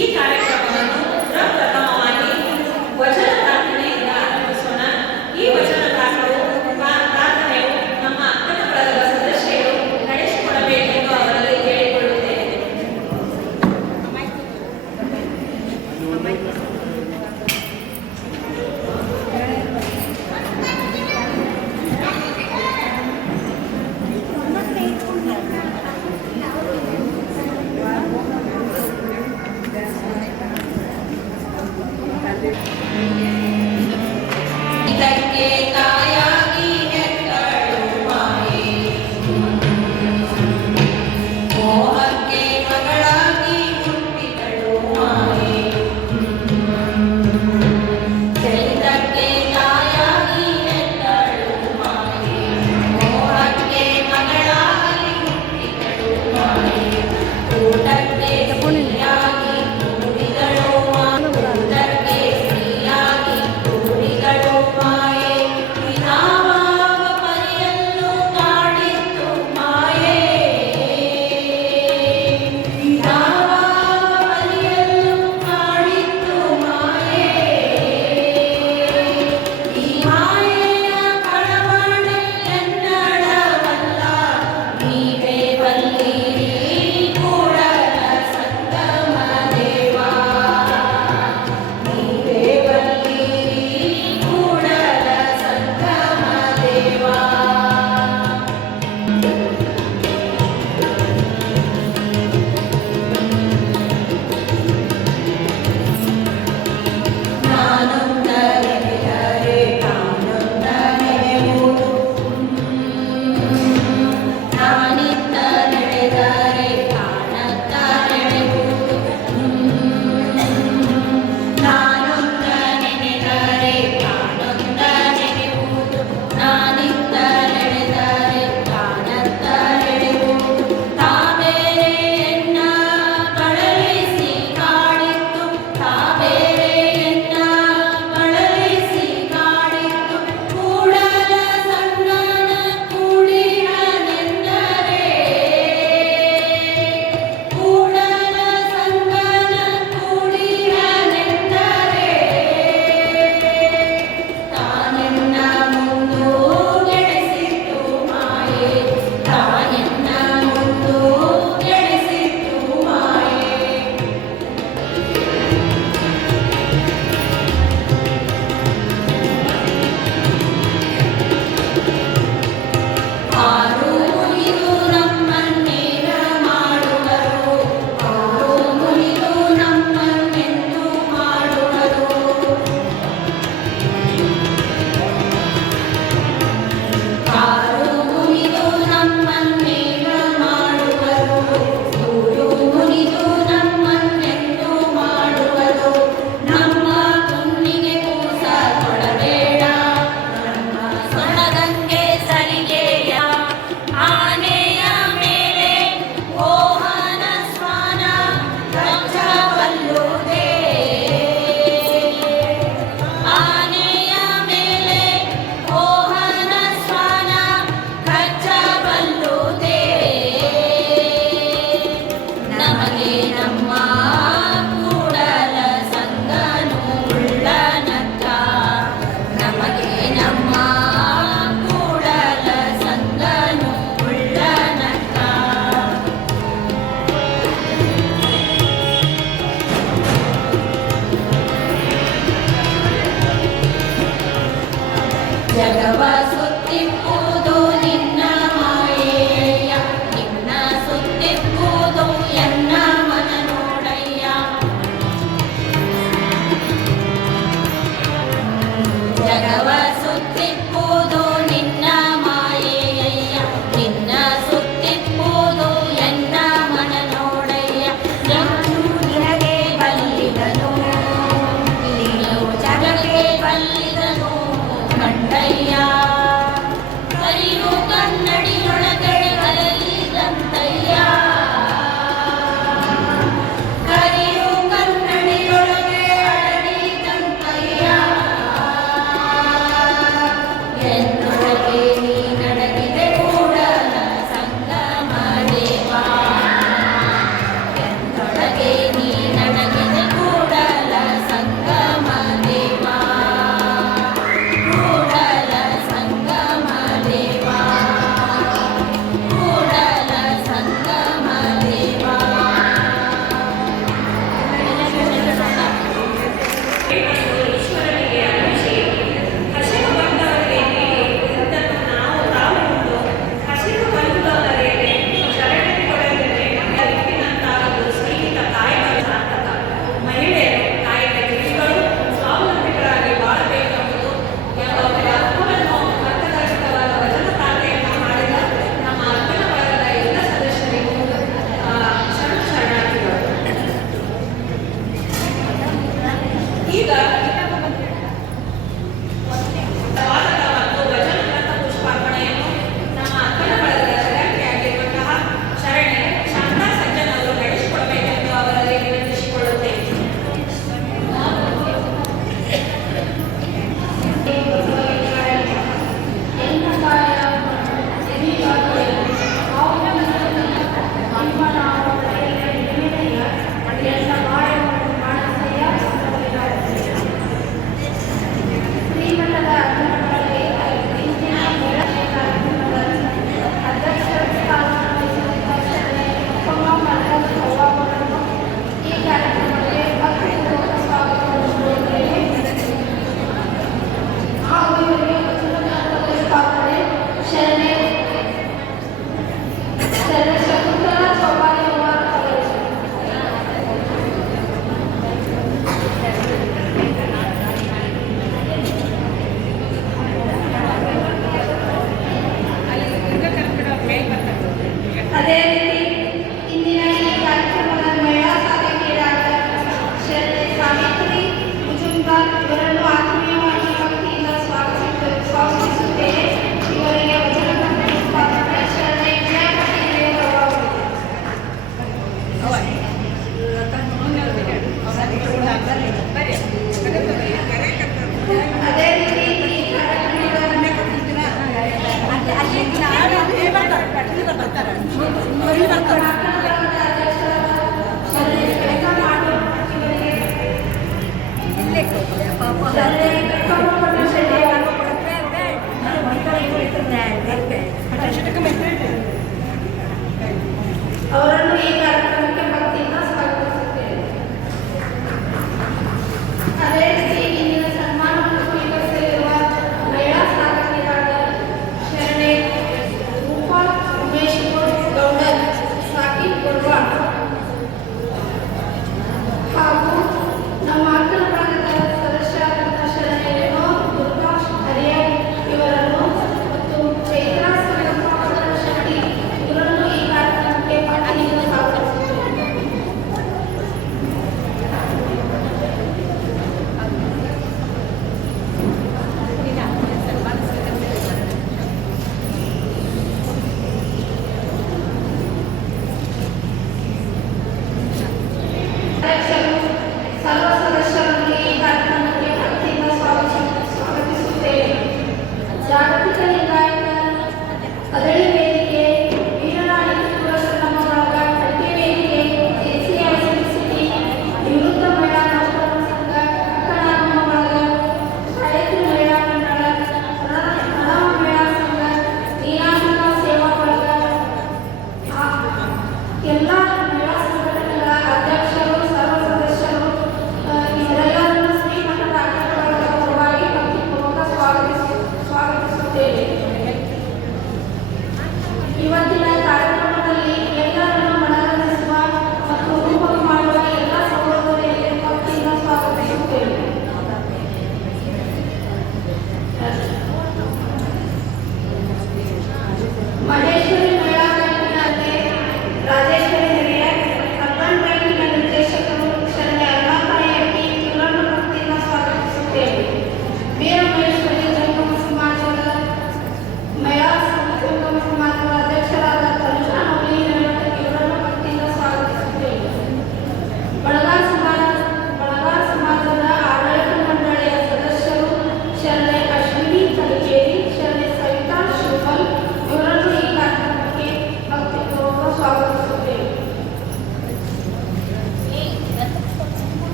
ಈ ಕಾರ್ಯಕ್ರಮವನ್ನು ಪ್ರಪ್ರಥಮವಾಗಿ ವಚನ ಪ್ರಾರ್ಥನೆಯಿಂದ ಆರಂಭಿಸೋಣ. ಈ ವಚನ ಪ್ರಾರ್ಥನೆಯು ನಮ್ಮ ಅಕ್ಕನ ಬಳಗದ ಸದಸ್ಯರು ನಡೆಸಿಕೊಡಬೇಕೆಂದು ಅವರಲ್ಲಿ ಕೇಳಿಕೊಳ್ಳುತ್ತೇನೆ. ಜಗವ ಸುತ್ತಿಪ್ಪುದು ನಿನ್ನ ಮಾಯೆಯ ನಿನ್ನ ಸುತ್ತಿಪ್ಪುದು ಎನ್ನ ಮನ ನೋಡಯ್ಯ ಜಗವ ಸುತ್ತಿಪ್ಪುದು ನಿನ್ನ ಮಾಯೆಯ ನಿನ್ನ ಸುತ್ತಿಪ್ಪುದು ಎನ್ನ ಮನ ನೋಡಯ್ಯ ನಾನು ನಿನಗೆ ಬಲ್ಲಿದನು ನೀನು ಜಗಕ್ಕೆ ಬಲ್ಲಿದನು ಕಂಡಯ್ಯ ಕರಿಯು ಕನ್ನಡಿಯೊಳಗೆ ಅರಳಿದಂತಯ್ಯ ಕರಿಯು ಕನ್ನಡಿಯೊಳಗೆ ಅರಳಿದಂತಯ್ಯ ಎನ್ನೊಳಗೆ ನೀ ನಡಗಿದೆ ಕೂಡಲ ಸಂಗಮ ದೇವ ಎನ್ನೊಳಗೆ ನೀ ನಡಗಿದೆ ಕೂಡಲ ಸಂಗಮ ದೇವ ಕೂಡಲ ಸಂಗಮ ದೇವ ಕೂಡಲ ಸಂಗಮ ದೇವ ಈಶ್ವರನಿಗೆ ಅರ್ಪಿಸಿ ಹಸಿರು ಬಂದವರಿಗೆ ನೀಡಿ ಇದನ್ನು ನಾವು ತಾವುಕೊಂಡು ಹಸಿರು ಬಂದವರಿಗೆ ಶರಣೆ ಕೊಡಲಿದೆ ಇಟ್ಟಿನಂತಾಗಲು ಸೈನಿಕ ಕಾಯಕ ಸಾರ್ಥಕ ಮಹಿಳೆಯರು ಕಾಯಕ ಜೀವಿಗಳು ಸ್ವಾವಲಂಬಿಗಳಾಗಿ ಬಾಳಬೇಕೆಂಬುದು ಎಂಬ ಅರ್ಥವನ್ನು ಅರ್ಥಗರ್ಭಿತವಾದ ವಚನ ಪ್ರಾರ್ಥನೆಯನ್ನು ಮಾಡಿದ ನಮ್ಮ ಅಕ್ಕನ ಬಳಗದ ಎಲ್ಲ ಸದಸ್ಯರಿಗೂ ಶರಣಾರ್ಥಿಗಳು. ಈಗ ವಾದಕ ಮತ್ತು ವಚನ ಗ್ರಂಥ ಪುಷ್ಪಾರ್ಪಣೆಯನ್ನು ನಮ್ಮ ಅಕ್ಕನ ಬಳಗದ ಸದಸ್ಯರಾಗಿರುವಂತಹ ಶರಣೆ ಶಾಂತಾ ಸಜ್ಜನ್ ಅವರು ನಡೆಸಿಕೊಡಬೇಕೆಂದು ಅವರಲ್ಲಿ ವಿನಂತಿಸಿಕೊಳ್ಳುತ್ತೇನೆ. ಅದೇ ರೀತಿ ಇಂದಿನ ಈ ಕಾರ್ಯಕ್ರಮದ ಮಹಿಳಾ ಸಾಧಕಿಯರಾದ ಶರಣೆ ಸಾವಿತ್ರಿ ಮುಜುಮ್ದಾರ್ ಇವರನ್ನು ಆತ್ಮೀಯವಾಗಿ ಭಕ್ತಿಯಿಂದ ಸ್ವಾಗತಿಸುತ್ತೇನೆ. ಇವರಿಗೆ ವಚನ ಗ್ರಂಥ ಪುಷ್ಪಾರ್ಪಣೆ ಶರಣೆ ವಿಜಯಪತಿ ದೇವರವರು. ಅದೇ ರೀತಿ ಈ ಕಾರ್ಯಕ್ರಮದ ಅವರನ್ನು ಈ ಕಾರ್ಯಕ್ರಮಕ್ಕೆ ಭಕ್ತಿಯಿಂದ ಸ್ವಾಗತಿಸುತ್ತೇನೆ. ಅದೇ ರೀತಿ ಇಂದಿನ ಸನ್ಮಾನವನ್ನು ಸ್ವೀಕರಿಸಲಿರುವ ಮಹಿಳಾ ಸಾಧಕಿಯರಾದ ಶರಣೆ ರೂಪಾ ಉಮೇಶ್ ಗೌಡರ್ ಸಾಕಿಬ್ ಗುರ್ವಾಡ್ ಹಾಗೂ ನಮ್ಮ ಅಕ್ಕನ ಬಳಗದ ಸದಸ್ಯರಾದ ಶರಣೆ ವಿನೋದ್ ದುರ್ಗಾ ಹರಿಯರ್ ಇವರನ್ನು ಮತ್ತು ಚೈತ್ರ ಸಂಗಮ ಶೆಟ್ಟಿ ಇವರನ್ನು ಈ ಕಾರ್ಯಕ್ರಮಕ್ಕೆ ಭಕ್ತಿಯಿಂದ ಸ್ವಾಗತಿಸುತ್ತೇನೆ.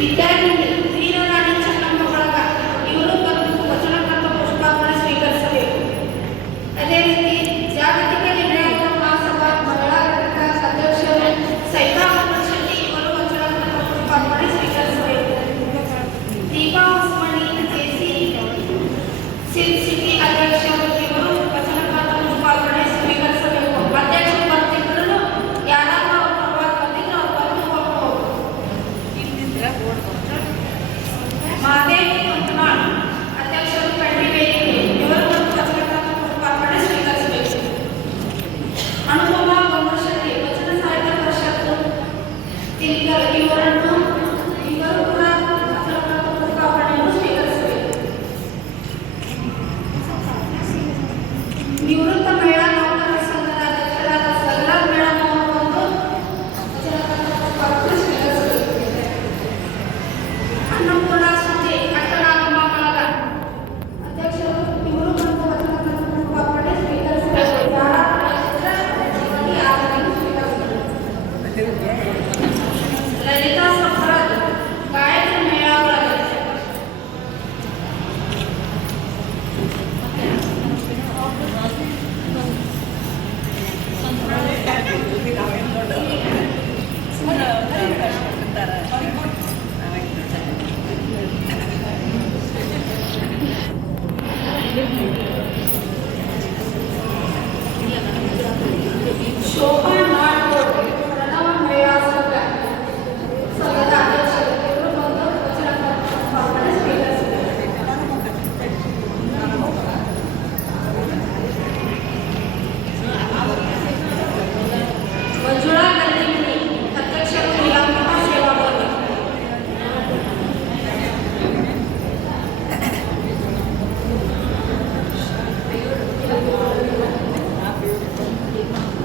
ವಿದ್ಯಾರ್ಥಿನಿ ವೀರರಾಣಿ ಚೆನ್ನಮ್ಮ ಬಳಗ ಇವರು ಬಂದು ವಚನಕರ್ತ ಪುಷ್ಪಾರ್ಪಣೆ ಸ್ವೀಕರಿಸಬೇಕು. ಅದೇ ರೀತಿ ಜಾಗತಿಕ ನಿರ್ಣಾಯಕ ಮಹಾಸಭಾ ಮಹಿಳಾ ಘಟಕ ಅಧ್ಯಕ್ಷರು ಸೈತಾ ಶೆಟ್ಟಿ ಇವರು ವಚನಕರ್ತ ಪುಷ್ಪಾರ್ಪಣೆ ಸ್ವೀಕರಿಸಬೇಕು. ದೀಪಾ ಹೊಸಮನಿ ಜೆಸಿ ಸಿಟಿ ಅಧ್ಯಕ್ಷರು ಇವರು ವಚನಕರ್ತ ಪುಷ್ಪಾರ್ಪಣೆ ಸ್ವೀಕರಿಸಬೇಕು. ಅಧ್ಯಕ್ಷರು ಬರ್ತಿದ್ರು ಯಾರಾದ್ರೂ ಅವ್ರ ಪರವಾಗಿ ಬಂದಿದ್ರು ಅವ್ರು ಬಂದು ಹೋಗ್ಬೋದು. ಮಾದೇವಿ ಕುಂಟನಾಳ್ ಅಧ್ಯಕ್ಷರು ಕಡ್ಡಿ ವೇದಿಕೆ ಇವರು ಬಂದು ವಚನಕರ್ತ ಪುಷ್ಪಾರ್ಪಣೆ ಸ್ವೀಕರಿಸಬೇಕು. ಅನುಪಮ ಗೊಂಬಶೆಟ್ಟಿ ವಚನ ಸಾಹಿತ್ಯ ಪರಿಷತ್ತು ತಿಲ್ಕರ್ ಇವರು ಕೂಡ ವಚನಕರ್ತ ಪುಷ್ಪಾರ್ಪಣೆಯನ್ನು ಸ್ವೀಕರಿಸಬೇಕು. ನಿವೃತ್ತ ಮಹಿಳಾ ನೌಕರರ ಸಂಘದ ಅಧ್ಯಕ್ಷರಾದ ಸಲ್ಲಾಲ್ ಮೇಡಮ್ ಅವರು ಬಂದು ವಚನಕರ್ತ ಪುಷ್ಪಾರ್ಪಣೆ ಸ್ವೀಕರಿಸಬೇಕು. ಅನ್ನಪೂರ್ಣ ಸುದ್ದಿ ಕಟ್ಟನಾಗಮ್ಮ ಬಳಗ ಅಧ್ಯಕ್ಷರು ಇವರು ಬಂದು ವಚನಕರ್ತ ಪುಷ್ಪಾರ್ಪಣೆ ಸ್ವೀಕರಿಸಬೇಕು. ಲಲಿತಾ ಸಫರಾಜ್ ಗಾಯತ್ರಿ ಮಹಿಳಾ ಬಳಗ ಶೋಭಾ ನಾಡ್ಕೋಡ್ ಪ್ರಣವ ಮಹಿಳಾ ಸಂಘದ ಅಧ್ಯಕ್ಷರು ಇವರು ಬಂದು ವಚನಕರ್ತ ಪುಷ್ಪಾರ್ಪಣೆ ಸ್ವೀಕರಿಸಬೇಕು. ಮಂಜುಳಾ ಗಲ್ಲಿಮನಿ ಅಧ್ಯಕ್ಷರು ನಿಲಂಬನ ಸೇವಾ ಬಳಗ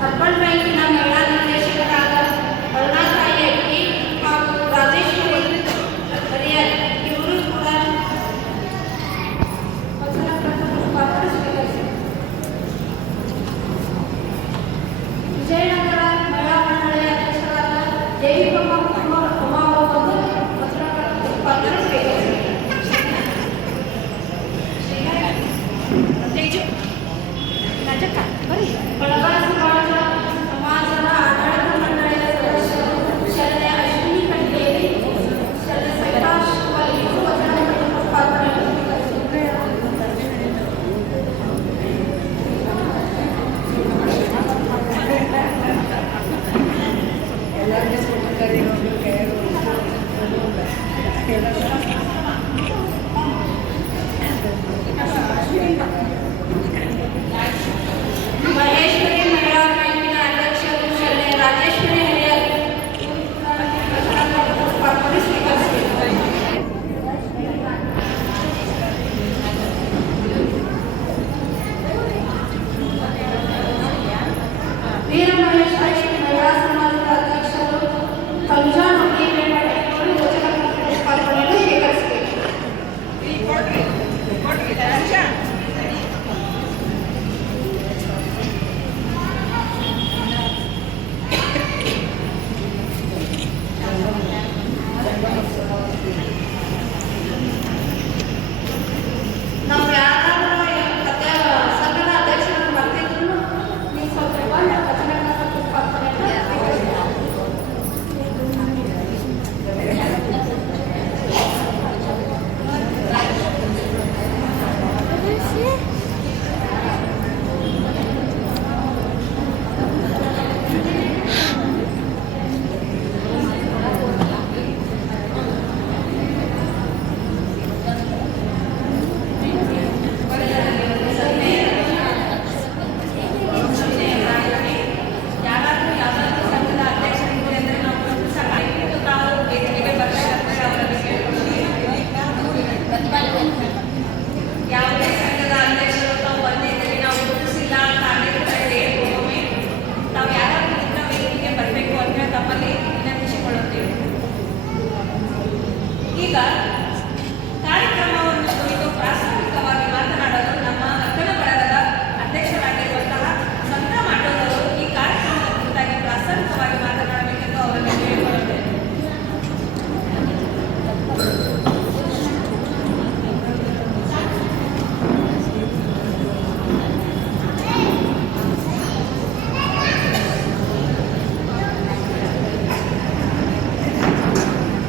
ಅರ್ಬನ್ ಬ್ಯಾಂಕಿನ ಮಹಿಳಾ ನಿರ್ದೇಶಕರಾದ ಅರುಣಾತಾಯಿ ಅಕ್ಕಿ ಹಾಗೂ ರಾಜೇಶ್ವರಿ ಹರಿಯರ್ ಇವರು ಕೂಡ ವಚನಕರ್ತ ಪುಷ್ಪಾರ್ಪಣೆ ಸ್ವೀಕರಿಸಿದರು. ವಿಜಯನಗರ ಮಹಿಳಾ ಮಂಡಳಿಯ ಅಧ್ಯಕ್ಷರಾದ ದೇವಿಕಮ್ಮ ಉಮಾ ಅವರು ಬಂದು ವಚನಕರ್ತ ಪುಷ್ಪಾರ್ಪಣೆ ಸ್ವೀಕರಿಸಿದರು. ಬಳಗಾರ ಸಮಾಜದ ಆಡಳಿತ ಮಂಡಳಿಯ ಸದಸ್ಯರು ಶರಣ್ಯ ಅಶ್ವಿನಿ ಕಟ್ಟೇರಿ ಶರಣ್ಯ ಸೈತಾಶ್ ಇವರು ವಚನಕರ್ತ ಪುಷ್ಪಾರ್ಪಣೆಯನ್ನು ಸ್ವೀಕರಿಸಿದರು. ಮಹೇಶ್ವರಿ ಮಹಿಳಾ ಬ್ಯಾಂಕಿನ ಅಧ್ಯಕ್ಷರು ಶರಣ್ಯ ರಾಜೇಶ್ವರಿ ಹರಿಯರ್ ವಚನಕರ್ತ ಪುಷ್ಪಾರ್ಪಣೆ ಸ್ವೀಕರಿಸಿದರು. ವೀರ ಮಹೇಶ್ವರಿ ಮಹಿಳಾ ಸಮಾಜದ ಅಧ್ಯಕ್ಷರು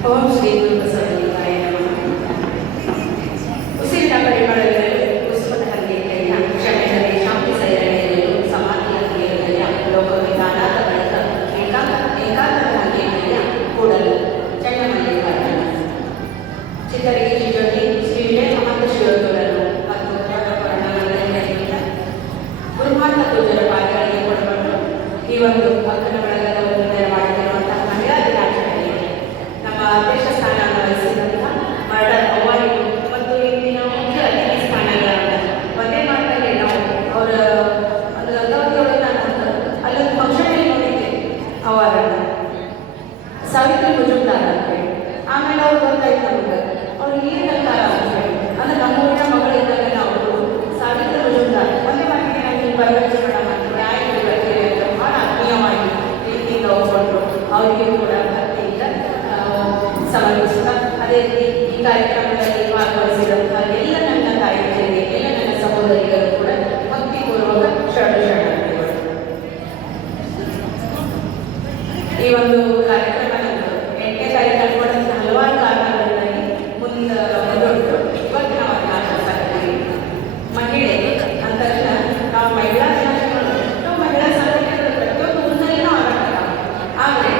ಓಂ ಶ್ರೀ ಗುರು ಬಸವಲಿಂಗಾಯ ನಮಃ. ಉಸಿರಿನ ಪರಿಮಳದಲ್ಲಿ ಕುಸುಮದ ಹಂಗೆಯ ಕ್ಷಣದಲ್ಲಿ ಶಾಂತಿ ಸೈರಣೆಯಲ್ಲೂ ಸಮಾಧಿಯ ಹಂಗೆಯ ಲೋಕಕ್ಕೆ ತಾನಾದ ಬಳಿಕ ಏಕಾಂತದ ಹಂಗೆಯ ಕೂಡಲು ಚನ್ನಮಲ್ಲಿ ಕಾರಣ ಚಿತ್ತರಿಗೆ ಶ್ರೀಜೋಗಿ ಶ್ರೀ ವಿಜಯ ಮಹಾಂತ ಶಿವಗುರರು ಮತ್ತು ಪೂರ್ಣಾನಂದರಿಂದ ಗುರುಮಾತ ಪೂಜರ ಪಾದಗಳಿಗೆ ಕೊಡಬಟ್ಟು ಈ ಒಂದು ಅಕ್ಕನ ಬಳಗದವನ್ನು ನೆರವಾಗಿರುವಂತಹ ಮಹಿಳಾ ದಿನಾಚರಣೆಯಲ್ಲಿ ನಮ್ಮ ಅಧ್ಯಕ್ಷ ಸ್ಥಾನವನ್ನು ವಹಿಸಿದಂತಹ ಮರ್ಡರ್ ಅವ್ವಾರಿಗೂ ಮತ್ತು ಇಂದಿನ ಮುಖ್ಯ ಅತಿಥಿ ಸ್ಥಾನಗಳಾದ ಒಂದೇ ಮಾತಲ್ಲಿ ನಾವು ಅವರ ಒಂದು ಗಂಗಾವತಿಯೊಳಗೆ ನಾನು ಅಲ್ಲೊಂದು ಫಂಕ್ಷನಲ್ಲಿ ನೋಡಿದ್ದೆ ಅವರನ್ನು ಸಾವಿತ್ರಿ ಮುಜುಮ್ದಾರ್ ಅಂತ ಹೇಳಿ. ಆಮೇಲೆ ಅವ್ರು ಗೊತ್ತಾಯ್ತು ನಮ್ಗೆ ಅವ್ರು ಇಲ್ಲಿ ಕಲ್ತಾರ ಅಂತ ಹೇಳಿ. ಅಂದ್ರೆ ನಮ್ಮೂರಿನ ಮಗಳಿದ್ದಾಗ ನಾವು ಸಾವಿತ್ರಿ ಮುಜುಮ್ದಾರ್ ಒಂದೇ ಮಾತಿಗೆ ನಮಗೆ ಬರವಣಿಗೆ ಮೇಡಮ್ ಅಂತ ಆಯ್ತು ಬರ್ತೀವಿ ಅಂತ ಭಾಳ ಆತ್ಮೀಯವಾಗಿ ಪ್ರೀತಿಯಿಂದ ಹೋಗ್ಕೊಂಡ್ರು. ಅವರಿಗೂ ಕೂಡ ಭಕ್ತಿಯಿಂದ ಸಮರ್ಪಿಸುತ್ತಾ ಅದೇ ರೀತಿ ಈ ಕಾರ್ಯಕ್ರಮದಲ್ಲಿ ಭಾಗವಹಿಸಿದಂತಹ ಎಲ್ಲ ನನ್ನ ತಾಯಂದಿರಿಗೆ ಎಲ್ಲ ನನ್ನ ಸಹೋದರಿಗಳು ಕೂಡ ಭಕ್ತಿಪೂರ್ವಕ ಶರಣಾರ್ಥಿಗಳು. ಈ ಒಂದು ಕಾರ್ಯಕ್ರಮ ನಮ್ಮದು 8ನೇ ತಾರೀಕು ಅನ್ಕೊಂಡಂಥ ಹಲವಾರು ಕಾರಣಗಳಿಂದಾಗಿ ಮುಂದೊಂಟು ಇವತ್ತು ನಾವು ಅದನ್ನ ಆಚರಿಸ್ತೀವಿ. ಮಹಿಳೆ ಅಂದ ತಕ್ಷಣ ನಾವು ಮಹಿಳಾ ದಿನಾಚರಣೆ ನಾವು ಮಹಿಳಾ ಸಂಘಟನೆಗಳು ಪ್ರತಿಯೊಂದು ಮುಂದೆನೂ ಆಗುತ್ತೆ. ಆದರೆ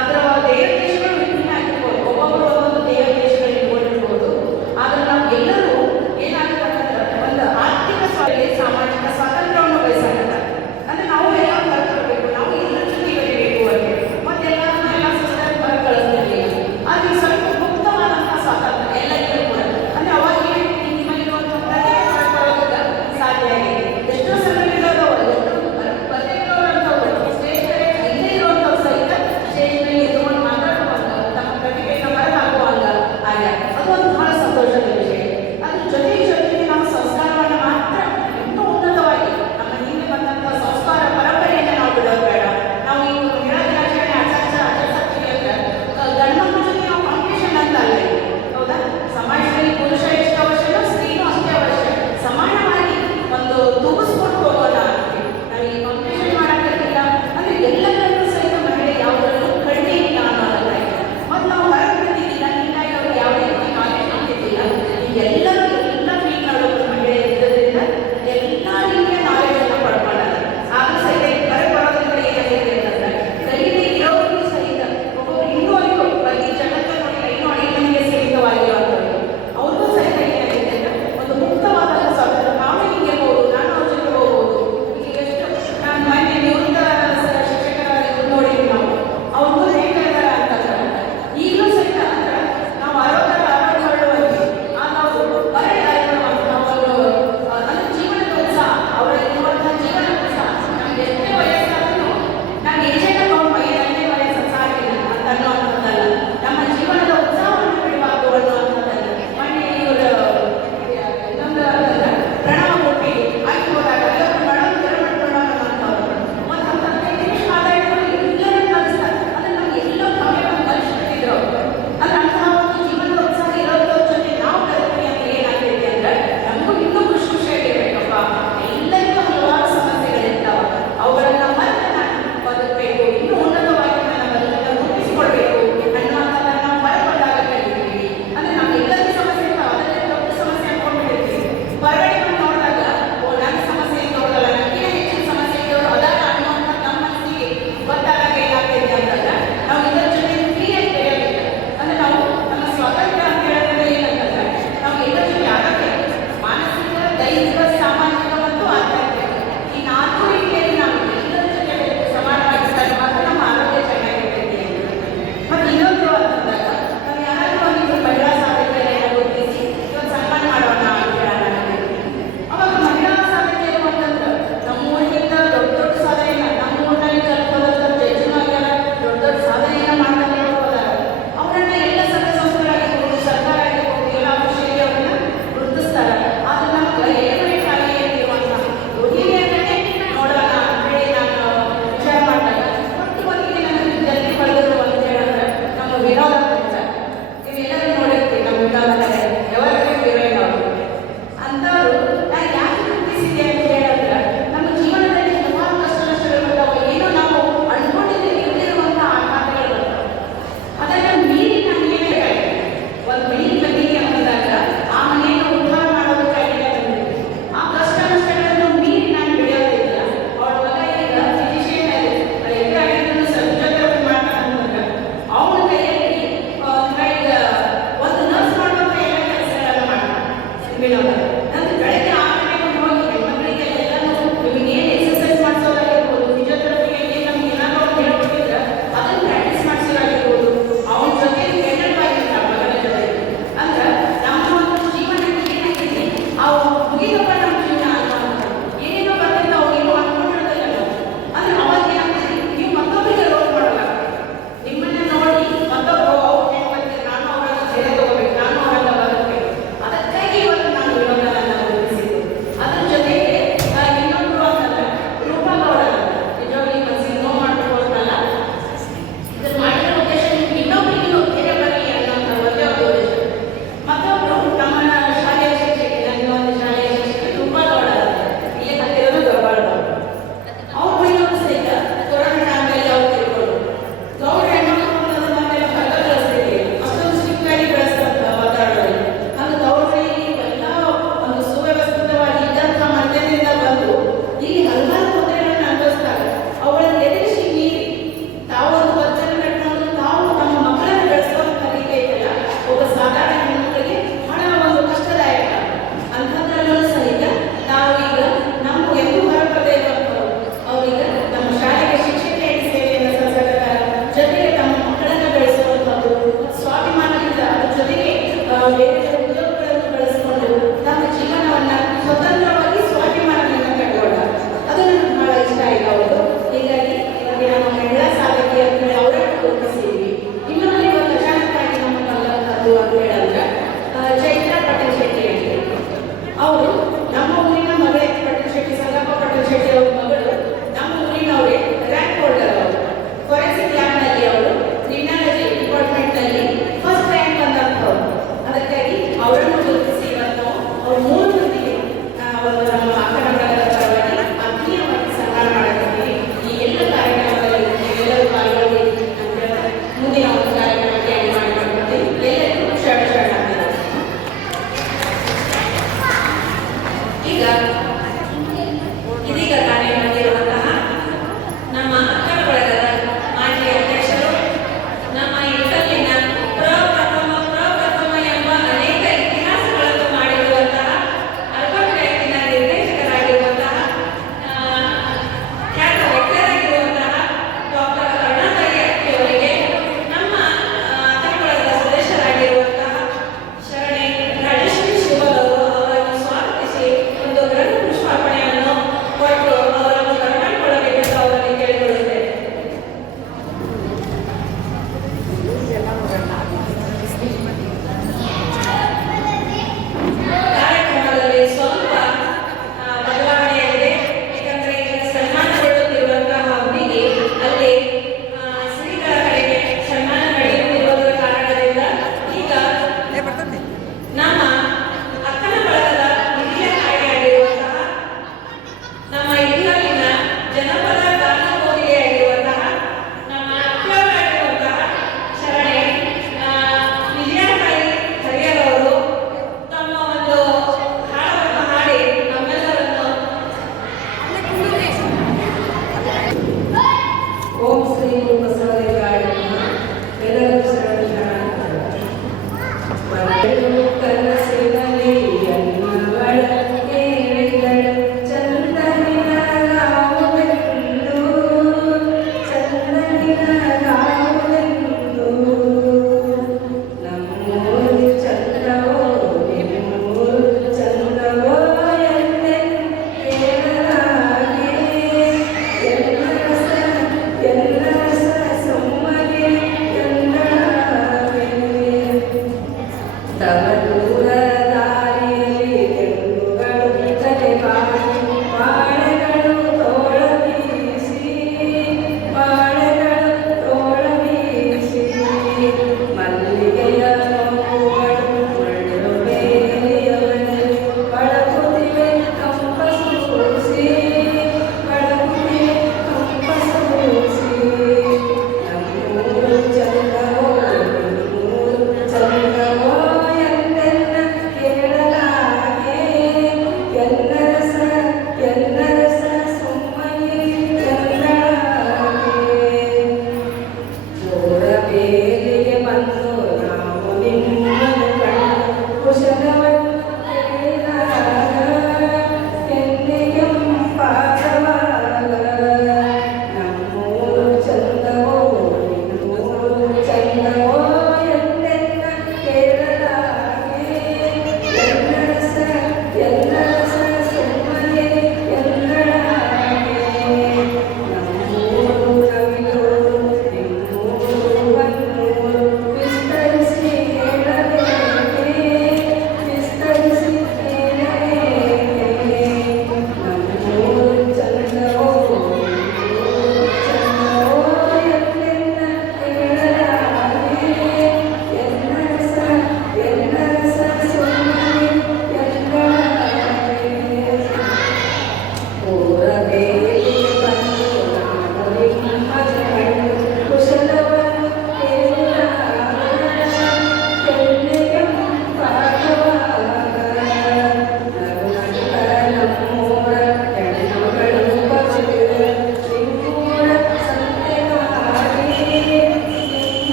ಅದರ ದೇವ ದೇಶಗಳು ವಿಭಿನ್ನ ಆಗಿರ್ಬೋದು, ಒಬ್ಬೊಬ್ಬರು ಒಂದೊಂದು ದೇವ ದೇಶಗಳು ಇಟ್ಕೊಂಡಿರ್ಬೋದು. ಆದರೆ ನಾವು ಎಲ್ಲರೂ ಏನಾಗಬೇಕಂದ್ರೆ ಒಂದು ಆರ್ಥಿಕ ಸಾಮಾಜಿಕ ಸ್ವಾತಂತ್ರ್ಯವನ್ನು ಬಯಸಾಗುತ್ತೆ. ಅಂದರೆ ನಾವು ಎಲ್ಲ ಹೊರತರಬೇಕು, ನಾವು ಎಲ್ಲರ ಜೊತೆ ಬೆಳಿಬೇಕು ಅಂತ ಮತ್ತೆಲ್ಲರನ್ನ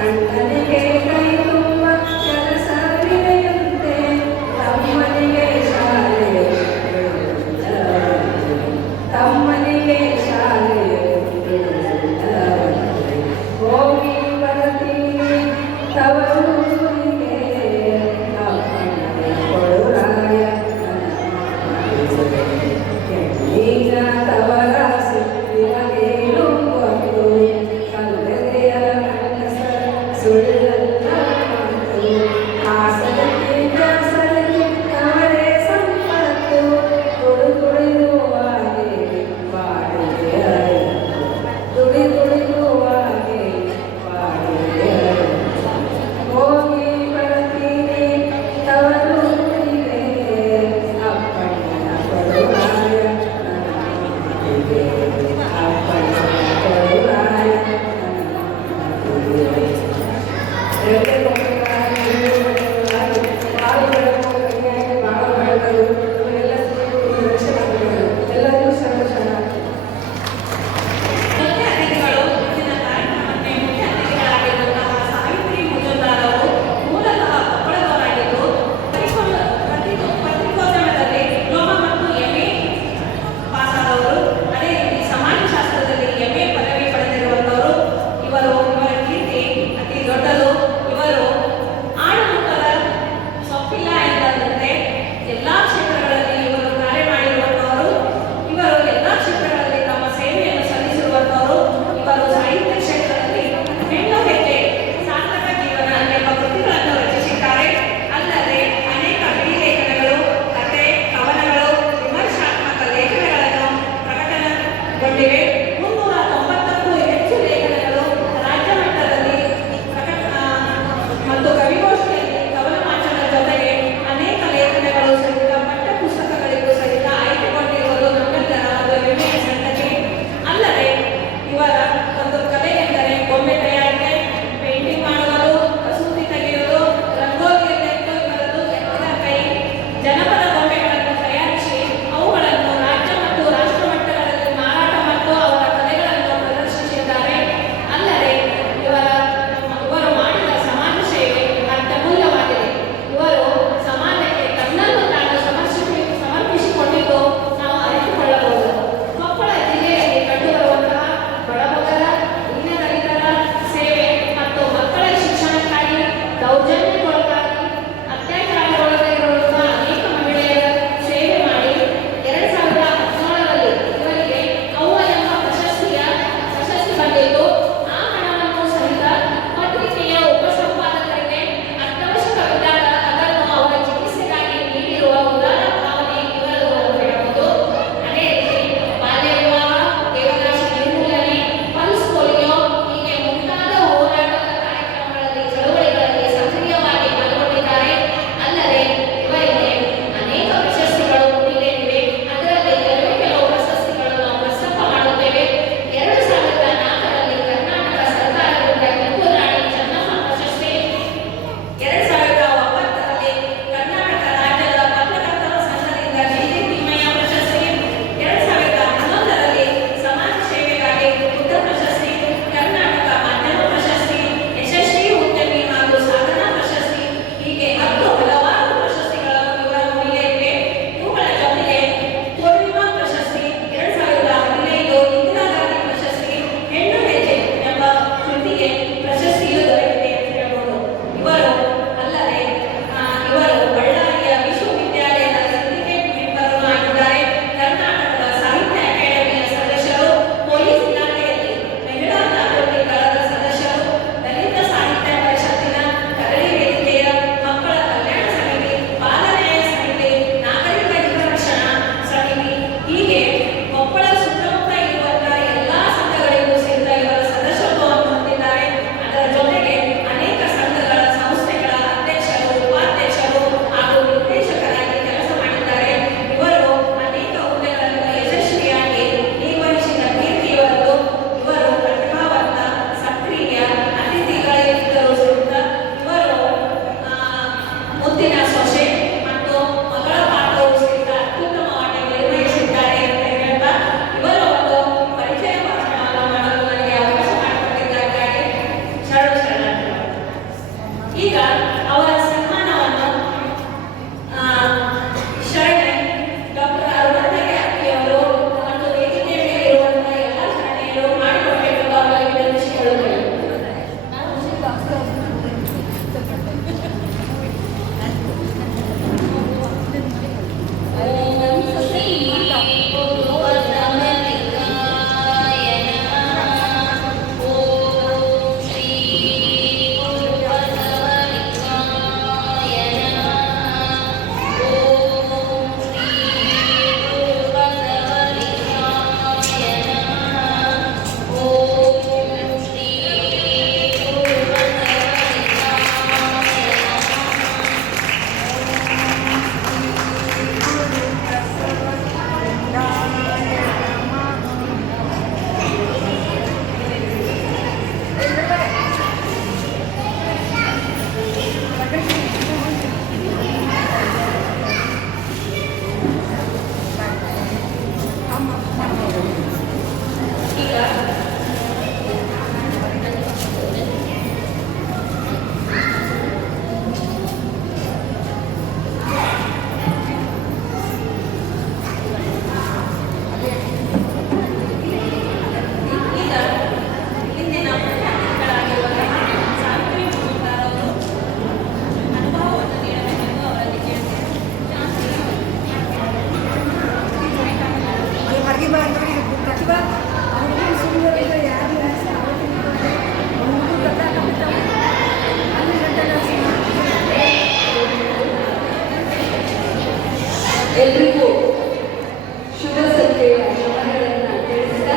ಅಣ್ಣನಿಗೆ ಕೈ ತುಂಬ ಕೆಲಸ ವಿನೆಯುಂತೆ ಎಲ್ರಿಗೂ ಶುಭ ಸಂಜೆಯ ಶುಭಗಳನ್ನು ತಿಳಿಸಿದ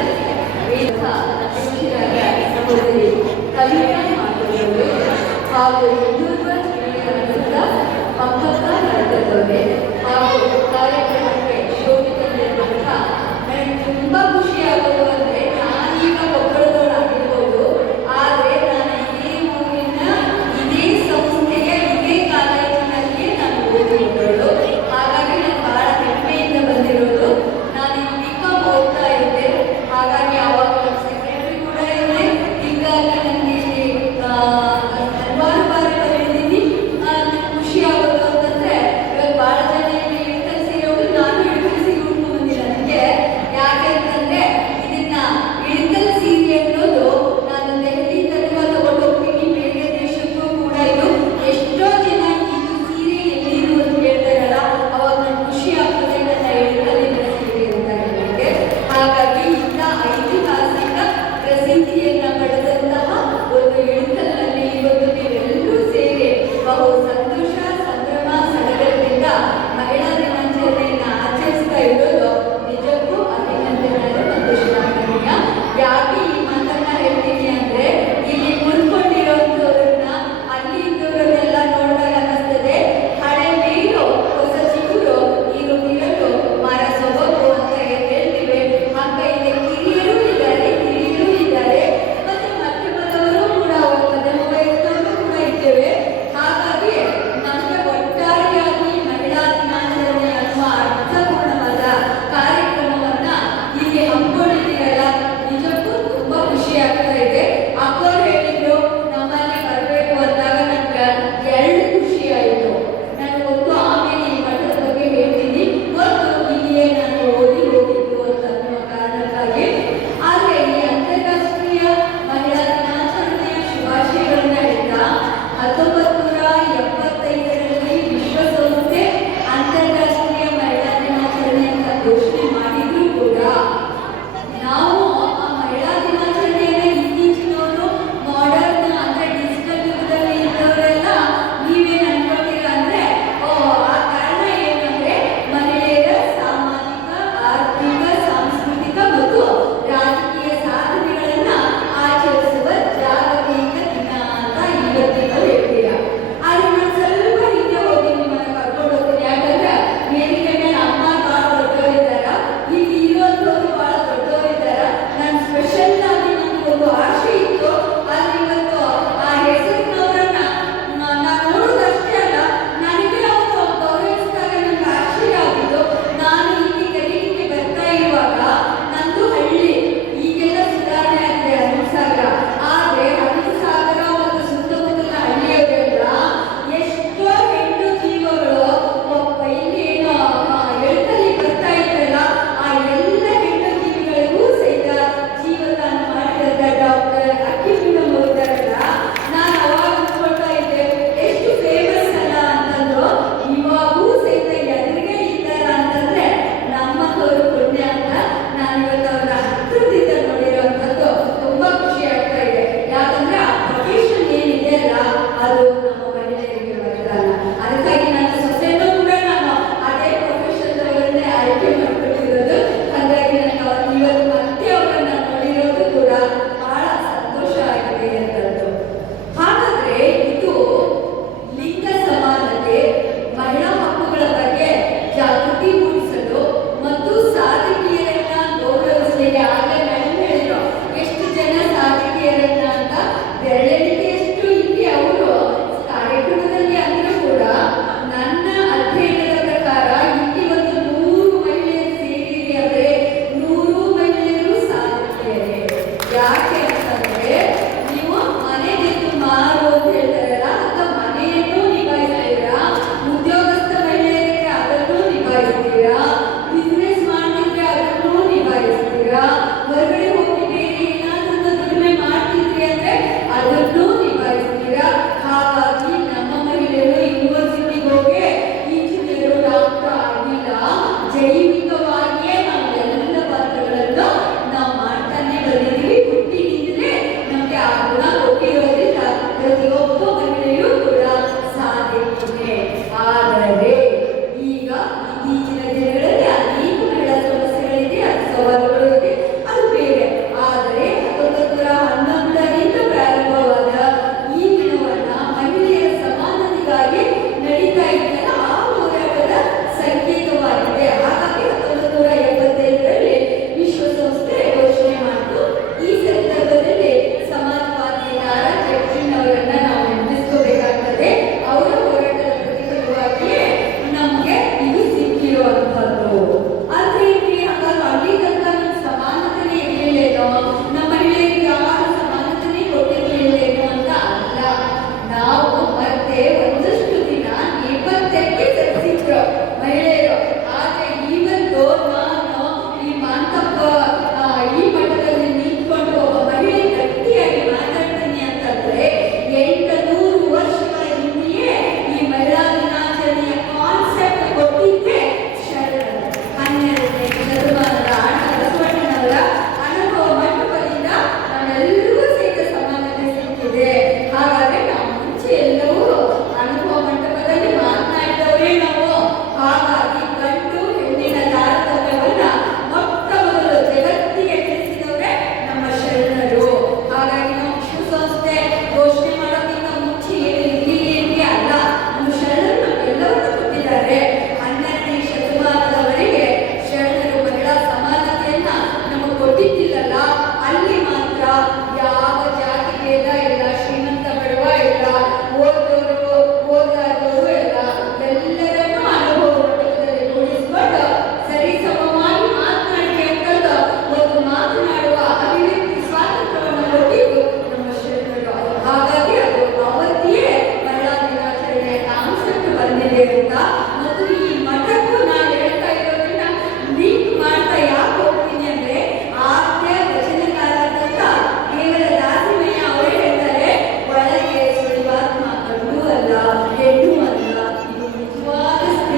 ವೇದ ಅಧ್ಯಕ್ಷರಾದ ಸಹೋದರಿ ಕವಿತಾ ಮಾತುಗಳು ಹಾಗೂ ಹಿಂದುತ್ವ ಹಿರಿಯರಾದ ಮಮತಾ ನಡೆದವರೇ ಹಾಗೂ ಕಾರ್ಯಕ್ರಮಕ್ಕೆ ಶೋಭಿತಂದಿರುವಂಥ ನನಗೆ ತುಂಬ ಖುಷಿಯಾಗೋದು ಅಂದರೆ ನಾನೀಗ ಒಬ್ಬಳದವಳಾಗಿರ್ಬೋದು, ಆದರೆ ನಾನು ಇದೇ ಊರಿನ ಇದೇ ಸಂಸ್ಥೆಯ ಇದೇ ಕಾಲೇಜಿನಲ್ಲಿ ನಾನು ಓದಿರೋಳು. ಹಾಗಾಗಿ ನಾನು ಬಹಳ ಹೆಮ್ಮೆಯಿಂದ ಬಂದಿರೋದು. ನಾನು ಈ B.Com ಓದ್ತಾ ಇದ್ದೆ, ಹಾಗಾಗಿ ಅವಾಗ ಸೆಕ್ರೆಟರಿ ಕೂಡ ಇದ್ದೆ. ಹೀಗಾಗಿ ನನಗೆ ಹಲವಾರು ಬಾರಿ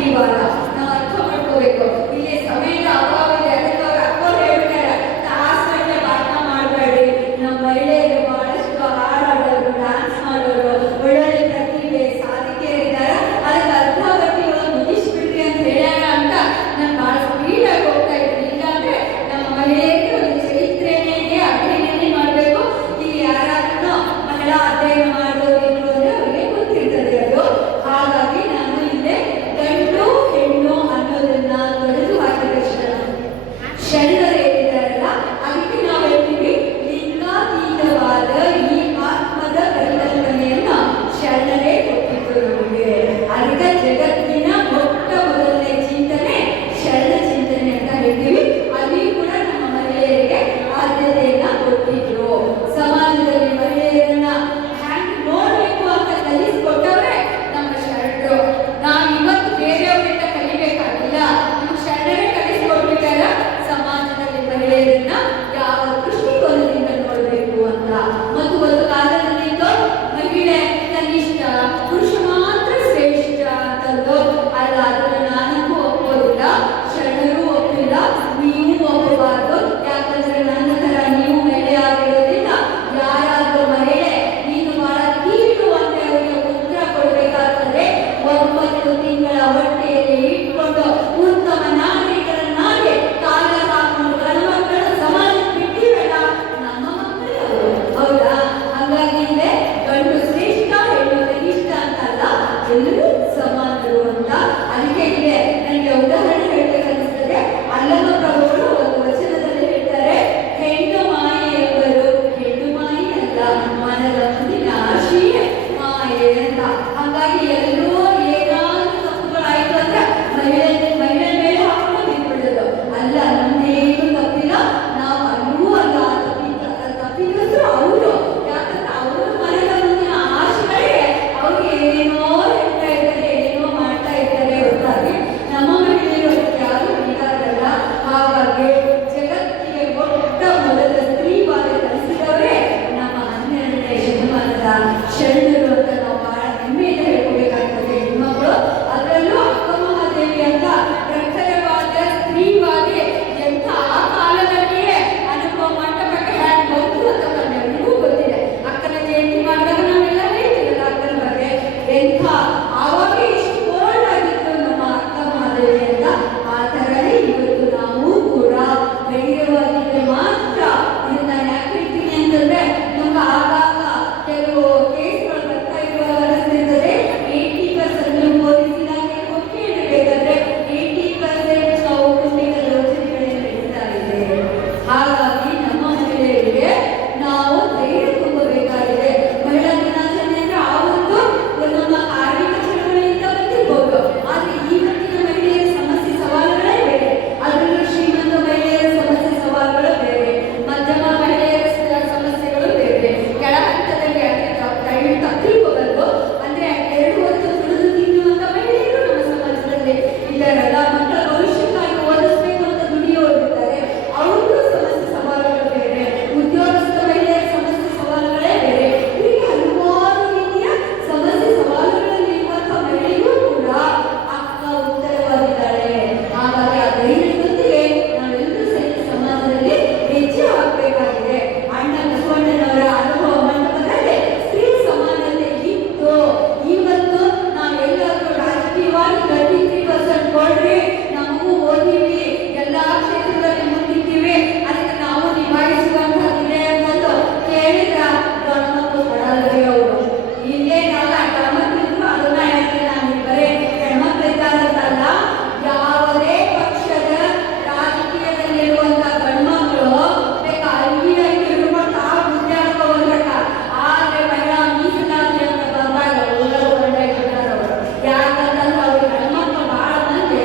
ಸ್ತ್ರೀವಾದ. ನಾವು ಅರ್ಥ ಮಾಡ್ಕೋಬೇಕು. ಇಲ್ಲಿ ಸಮಯದ ಅಭಾವ ಇದೆ. ಅದಕ್ಕೆ ಅವ್ರ ಅಕ್ಕೋರು ಹೇಳ್ತಾರೆ, ತಾಸಗಟ್ಟಲೆ ಭಾಷಣ ಮಾಡಬೇಡಿ. ನಮ್ಮ ಮಹಿಳೆಯರು ಬಹಳಷ್ಟು ಹಾಡಾಡೋರು, ಡ್ಯಾನ್ಸ್ ಮಾಡೋರು, ಒಳ್ಳೊಳ್ಳೆ ಪ್ರತಿಭೆ ಸಾಧಿಕೆ ಇದ್ದಾರೆ. ಅದಕ್ಕೆ ಅರ್ಧವರ್ತಿ ಮುಗಿಸ್ಬಿಡ್ರಿ ಅಂತ ಹೇಳ್ಯಾರ ಅಂತ ನಾನು ಬಹಳ ಸ್ಪೀಡಾಗಿ ಹೋಗ್ತಾ ಇದ್ದೀನಿ. ಇಲ್ಲಾಂದ್ರೆ ನಮ್ಮ ಮಹಿಳೆಯರಿಗೆ ಒಂದು ಚರಿತ್ರೆನೇ ಇದೆ, ಅಧ್ಯಯನನೇ ಮಾಡಬೇಕು. ಇಲ್ಲಿ ಯಾರಾದ್ರೂ ಮಹಿಳಾ ಅಧ್ಯಯನ ಮಾಡೋರು ಇದ್ರು ಅಂದ್ರೆ ಅವ್ರಿಗೆ ಗೊತ್ತಿರ್ತದೆ ಅದು. ಹಾಗಾಗಿ ನಾನು ಇಲ್ಲೇ ಗಂಡು ಹೆಣ್ಣು ಅನ್ನೋದನ್ನ ತೊಡೆದು ಹಾಕಿದ ಶರಣರು ಹೇಳಿದಾರಲ್ಲ, ಅದಕ್ಕೆ ನಾವು ಹೇಳ್ತೀವಿ ಲಿಂಗಾತೀತವಾದ ಈ ಆತ್ಮದ ಪರಿಕಲ್ಪನೆಯನ್ನ ಶರಣರೇ ಕೊಟ್ಟಿದ್ದು ನಮಗೆ. ಅದಕ್ಕೆ ಜಗತ್ತಿನ ಮೊಟ್ಟ ಮೊದಲನೇ ಚಿಂತನೆ ಶರಣ ಚಿಂತನೆ ಅಂತ ಹೇಳ್ತೀವಿ. ಅಲ್ಲಿ ಕೂಡ ನಮ್ಮ ಮಹಿಳೆಯರಿಗೆ ಆದ್ಯತೆಯನ್ನ ಕೊಟ್ಟಿದ್ರು. ಸಮಾಜದಲ್ಲಿ ಮಹಿಳೆಯರನ್ನ ಹ್ಯಾಂಗ್ ನೋಡ್ಬೇಕು ಅಂತ ಕಲಿಸ್ಕೊಟ್ಟವ್ರೆ ನಮ್ಮ ಶರಣರು. ನಾವು ಇವತ್ತು ಬೇರೆಯವರಿಂದ ಕಲಿಬೇಕಾಗಿಲ್ಲ, ನಮ್ಮ ಶರಣರೇ ಕಲಿಸ್ಕೊಟ್ಟಿದ್ದಾರೆ ಸಮಾಜದಲ್ಲಿ ಮಹಿಳೆಯರನ್ನ ಯಾವ ದೃಷ್ಟಿಕೋನದಿಂದ ನೋಡ್ಬೇಕು ಅಂತ. ಮತ್ತು ಒಂದು ಕಾಲದಲ್ಲಿ ಮಹಿಳೆ ಕನಿಷ್ಠ, ಪುರುಷ ಮಾತ್ರ ಶ್ರೇಷ್ಠ ಅಂತಂದು ಅಲ್ಲ. ಅದನ್ನು ನಾನಂತೂ ಒಪ್ಪೋದಿಲ್ಲ, ಶರಣರು ಒಪ್ಪಿಲ್ಲ, ನೀವು ಒಪ್ಪಬಾರ್ದು. ಯಾಕಂದ್ರೆ ನನ್ನ ತರ ನೀವು ಮಹಿಳೆ ಆಗಿರೋದ್ರಿಂದ ಯಾರಾದ್ರೂ ಮಹಿಳೆ ನೀನು ಬಹಳ ಕೀಳು ಅಂತ ಅವರಿಗೆ ಉತ್ತರ ಕೊಡ್ಬೇಕಾಗ್ತದೆ. 9 ತಿಂಗಳ ಹೊಟ್ಟೆಯಲ್ಲಿ ಇಟ್ಕೊಂಡು ಉತ್ತಮ ನಾಗರಿಕರನ್ನಾಗಿ ಕಾಲ ಹಾಕೊಂಡು ಗಂಡು ಮಕ್ಕಳ ಸಮಾಜಕ್ಕೆ ಬಿಟ್ಟಿರಲ್ಲ, ನಮ್ಮ ಮಕ್ಕಳೇ ಅವರು. ಹೌದಾ? ಹಾಗಾಗಿ ಇದೆ ಗಂಡು ಶ್ರೇಷ್ಠ ಹೆಣ್ಣು ಕನಿಷ್ಠ ಅಂತಲ್ಲ, ಎಲ್ಲರೂ ಸಮಾನರು ಅಂತ. ಅದಕ್ಕೆ ಇದೆ ನನಗೆ ಉದಾಹರಣೆ ಹೇಳ್ಬೇಕನ್ನಿಸ್ತದೆ. ಅಲ್ಲಮ ಪ್ರಭುಗಳು ಒಂದು ವಚನದಲ್ಲಿ ಹೇಳ್ತಾರೆ, ಹೆಣ್ಣು ಮಾಯೆ ಎಂಬರು ಹೆಣ್ಣು ಮಾಯೆ ಅಲ್ಲ, ಮನದ ಮುಂದಿನ ಆಶೆಯೇ ಮಾಯೆ ಅಂತ. ಹಾಗಾಗಿ ಎಲ್ಲರೂ ಏನಾದ್ರೂ ತಪ್ಪುಗಳಾಯ್ತು ಅಂದ್ರೆ ಮಹಿಳೆ ಮೇಲೆ ಹಾಕೊಂಡು ನಿಂತ್ಬಿಡೋದು. ಅಲ್ಲ, ನಮ್ದೇನು ತಪ್ಪಿಲ್ಲ, ನಾವು ಅಲ್ಲೂ ಅಲ್ಲ, ತಪ್ಪಿದ್ರು ಅವರು. ಯಾಕಂದ್ರೆ ಅವರು ಮನದ ಮುಂದಿನ ಆಶೆಗಳೇ ಅವ್ರಿಗೆ ಏನೇನೋ ಹೇಳ್ತಾ ಇರ್ತಾರೆ, ಏನೇನೋ ಮಾಡ್ತಾ ಇರ್ತಾರೆ ಹೊರತಾಗಿ ನಮ್ಮ ಮಹಿಳೆಯರು ಯಾರು ಇದಾರಲ್ಲ. ಹಾಗಾಗಿ ಜಗತ್ತಿಗೆ ಮೊಟ್ಟ ಮೊದಲ ಸ್ತ್ರೀವಾದ ಕಲಿಸಿದವರೇ ನಮ್ಮ 12ನೇ ಶತಮಾನದ ಶರಣರು ಅಂತ ನಾವು ಬಹಳ ಹೆಮ್ಮೆಯಿಂದ ಹೇಳ್ಕೋಬೇಕಾಗ್ತದೆ. ಹೆಣ್ಮಕ್ಳು ಅದರಲ್ಲೂ ಅಕ್ಕ ಮಹಾದೇವಿ ಅಂತ ಪ್ರಖರವಾದ ಸ್ತ್ರೀವಾದಿ ಎಂಥ ಆ ಕಾಲದಲ್ಲಿಯೇ ಅನುಭವ ಮಂಟಪಕ್ಕೆ ಹ್ಯಾಂಗ್ ಬಂತು ಅಂತ ನಮ್ಮೆಲ್ಲರಿಗೂ ಗೊತ್ತಿದೆ. ಅಕ್ಕನ ಜಯಂತಿ ಮಾಡಿದಾಗ ನಾವೆಲ್ಲ ಹೇಳ್ತೀವಲ್ಲ ಅಕ್ಕನ ಬಗ್ಗೆ, ಎಂಥ ಆವಾಗ ಎಷ್ಟು ಬೋಲ್ಡ್ ಆಗಿತ್ತು ನಮ್ಮ ಅಕ್ಕ ಮಹಾದೇವಿ ಅಂತ. ಆ ಥರನೇ ಇವತ್ತು ನಾವು ಕೂಡ ಧೈರ್ಯವಾಗಿದ್ರೆ ಮಾತ್ರ ಇದನ್ನ ಯಾಕೆ ಹೇಳ್ತೀನಿ ಅಂತಂದ್ರೆ, ನಮ್ಗೆ ಆಗಾಗ ಕೆಲವು ಕೇಸ್ಗಳು ಬರ್ತಾ ಇರುವಾಗ ಅನಿಸ್ತಿರ್ತದೆ 80% ಪೊಲೀಸ್ ಇಲಾಖೆಗೆ ಹೋಗಿ ಕೇಳಬೇಕಾದ್ರೆ 80% ಕೌಟುಂಬಿಕ ದೌರ್ಜನ್ಯಗಳೇ ನಡೀತಾ ಇದೆ. ಹಾಗಾಗಿ ನಮ್ಮ ಮಹಿಳೆಯರಿಗೆ ನಾವು ಧೈರ್ಯ ತುಂಬಬೇಕಾಗಿದೆ. ಮಹಿಳಾ ದಿನಾಚರಣೆ ಅಂದ್ರೆ ಆವತ್ತು ನಮ್ಮ ಕಾರ್ಮಿಕ ಚಳವಳಿಯಿಂದ ಬಂದಿರ್ಬೋದು, ಆದ್ರೆ ಇವತ್ತಿನ ಮಹಿಳೆಯರ ಸಮಸ್ಯೆ ಸವಾಲುಗಳೇ ಬೇರೆ. ಅದರಲ್ಲೂ ಶ್ರೀಮಂತ ಮಹಿಳೆಯರ ಸಮಸ್ಯೆ ಸವಾಲುಗಳು ಬೇರೆ, ಮಧ್ಯಮ ಮಹಿಳೆಯರ ಸಮಸ್ಯೆಗಳು ಬೇರೆ, ಕೆಳ ಹಂತದಲ್ಲಿ ದಯವಿಟ್ಟು ತಿಳ್ಕೋಬೇಕು. ಅಂದ್ರೆ 2 ಹೊತ್ತು ದುಡಿದು ತಿನ್ನುವಂತ ಮಹಿಳೆಯರು ನಮ್ಮ ಸಮಾಜದಲ್ಲಿ ಇದ್ದಾರಲ್ಲ, ಮಕ್ಕಳ ಭವಿಷ್ಯಕ್ಕಾಗಿ ಓದಿಸ್ಬೇಕು ಅಂತ ದುಡಿಯೋರಿದ್ದಾರೆ, ಅವ್ರಿಗೂ ಸಮಸ್ಯೆ ಸವಾಲುಗಳು ಬೇರೆ, ಉದ್ಯೋಗಸ್ಥ ಮಹಿಳೆಯರ ಸಮಸ್ಯೆ ಸವಾಲುಗಳೇ ಬೇರೆ. ಹೀಗೆ ಹಲವಾರು ರೀತಿಯ ಸಮಸ್ಯೆ ಸವಾಲುಗಳಲ್ಲಿ ಇರುವಂತ ಮಹಿಳೆಯೂ ಕೂಡ ಅಕ್ಕ ಉತ್ತರವಾಗಿದ್ದಾಳೆ. ಹಾಗಾಗಿ ಆ ಧೈರ್ಯದೊಂದಿಗೆ ನಾವೆಲ್ಲರೂ ಸಹಿತ ಸಮಾಜದಲ್ಲಿ ಹೆಜ್ಜೆ ಹಾಕಬೇಕಾಗಿದೆ. ಅಣ್ಣ ಬಸವಣ್ಣನವರ ಅನುಭವ ಮಂಟಪದಲ್ಲಿ ಸ್ತ್ರೀ ಸಮಾನತೆ ಇತ್ತು. ಇವತ್ತು ನಾವೆಲ್ಲರೂ ರಾಜಕೀಯವಾಗಿ 33% ಕೊಡ್ರಿ, ನಮಗೂ ಓದಿವಿ, ಎಲ್ಲಾ ಕ್ಷೇತ್ರದಲ್ಲಿ ಮುಂದಿದ್ದೀವಿ, ಅದಕ್ಕೆ ನಾವು ನಿಭಾಯಿಸುವಂತಹದ್ದಿದೆ ಅಂತಂದು ಕೇಳಿದ್ರ ಗಣಮಕ್ಕಳು ಕೊಡಲ್ರಿ ಅವರು. ಇಲ್ಲೇ ನಾವೆಲ್ಲ ಗಣಮಕ್ಕಳಿದ್ರು ಅದನ್ನ ಹೇಳ್ತೀನಿ ನಾನು. ಬರೇ ಹೆಣ್ಮಕ್ಳಿದ್ದಾರಂತಲ್ಲ, ಯಾವುದೇ ಪಕ್ಷದ ರಾಜಕೀಯದಲ್ಲಿರುವಂತ ಗಂಡ್ಮಕ್ಳು ಬೇಕಾ ಅಲ್ಲಿ ಹಿಡ್ಕೊಂಡು ಆ ಗುದ್ದಾಡ್ಕೊ ಬಂದ್ಬಿಟ್ಟ. ಆದ್ರೆ ಮಹಿಳಾ ಮೀಸಲಾತಿ ಅಂತ ಬಂದಾಗ ಎಲ್ಲರೂ ಕೊಂಡಾಯ್ಬಿಟ್ಟಾರ ಅವರು. ಯಾಕಂತಂದ್ರೆ ಅವ್ರಿಗೆ ಗಂಡ್ಮಕ್ಳು ಬಹಳ ಮಂದಿ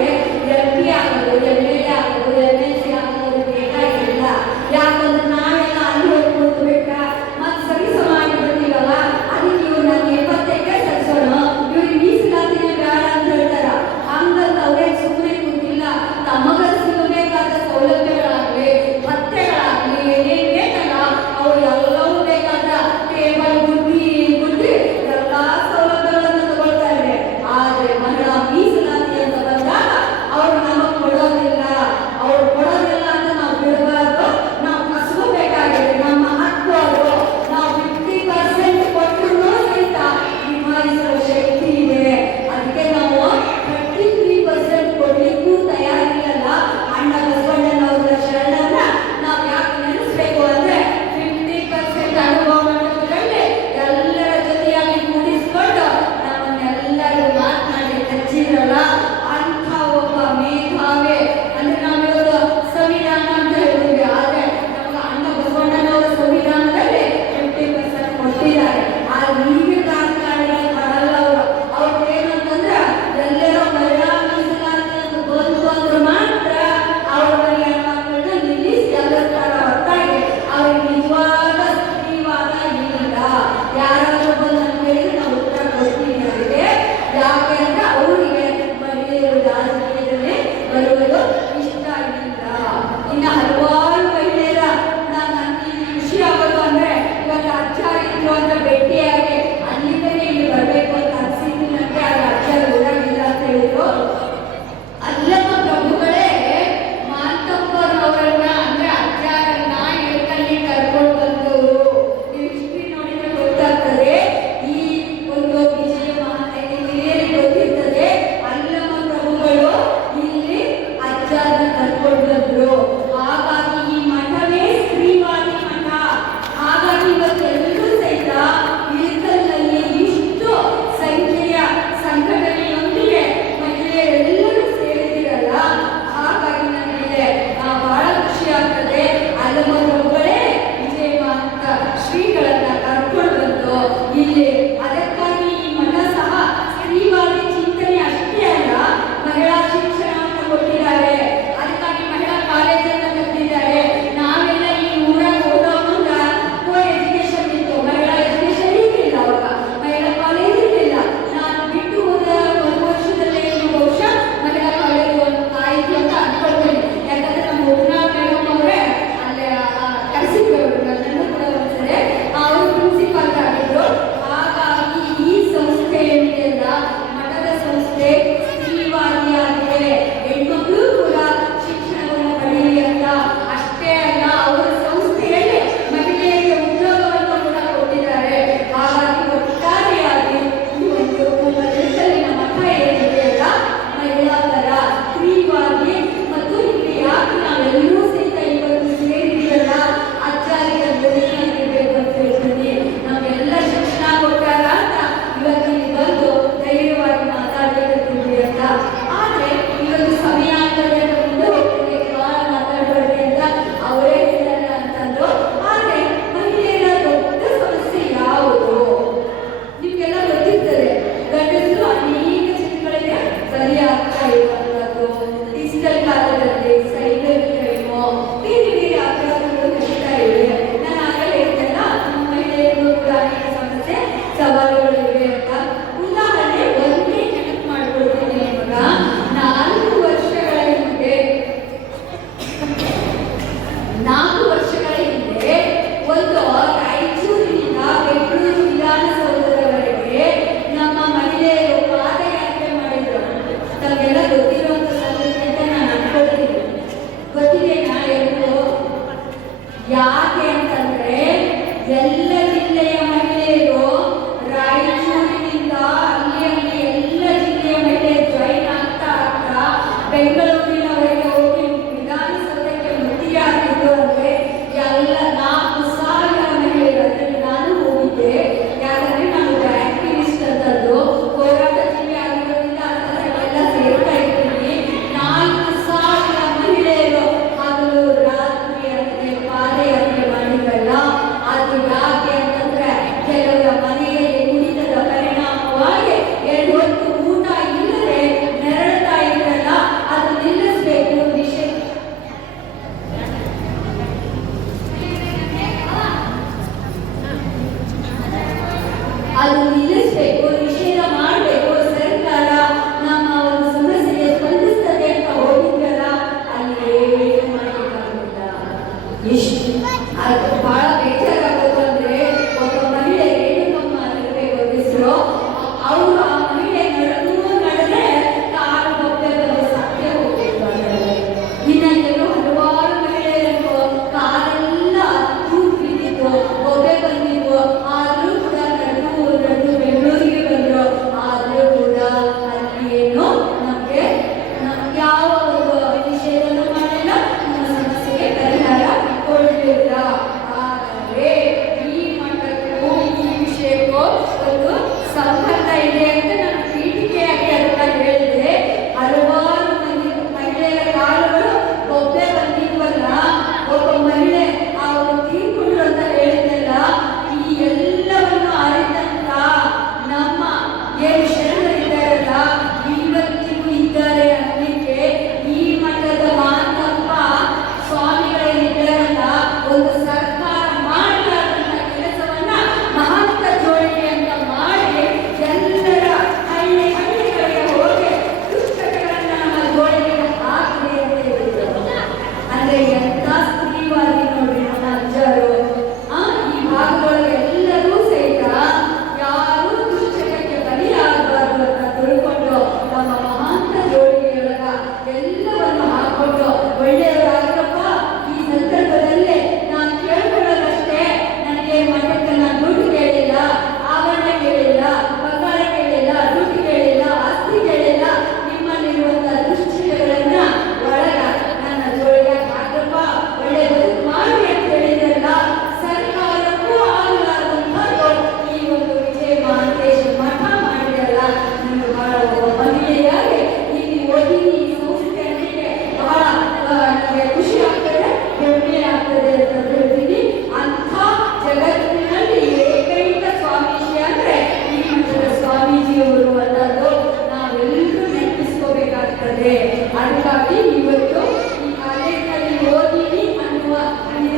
ಇರ್ತದೆ. ಅದಕ್ಕಾಗಿ ಇವತ್ತು ಈ ಕಾಲೇಜಿನಲ್ಲಿ ಓದಿನಿ ಅನ್ನುವ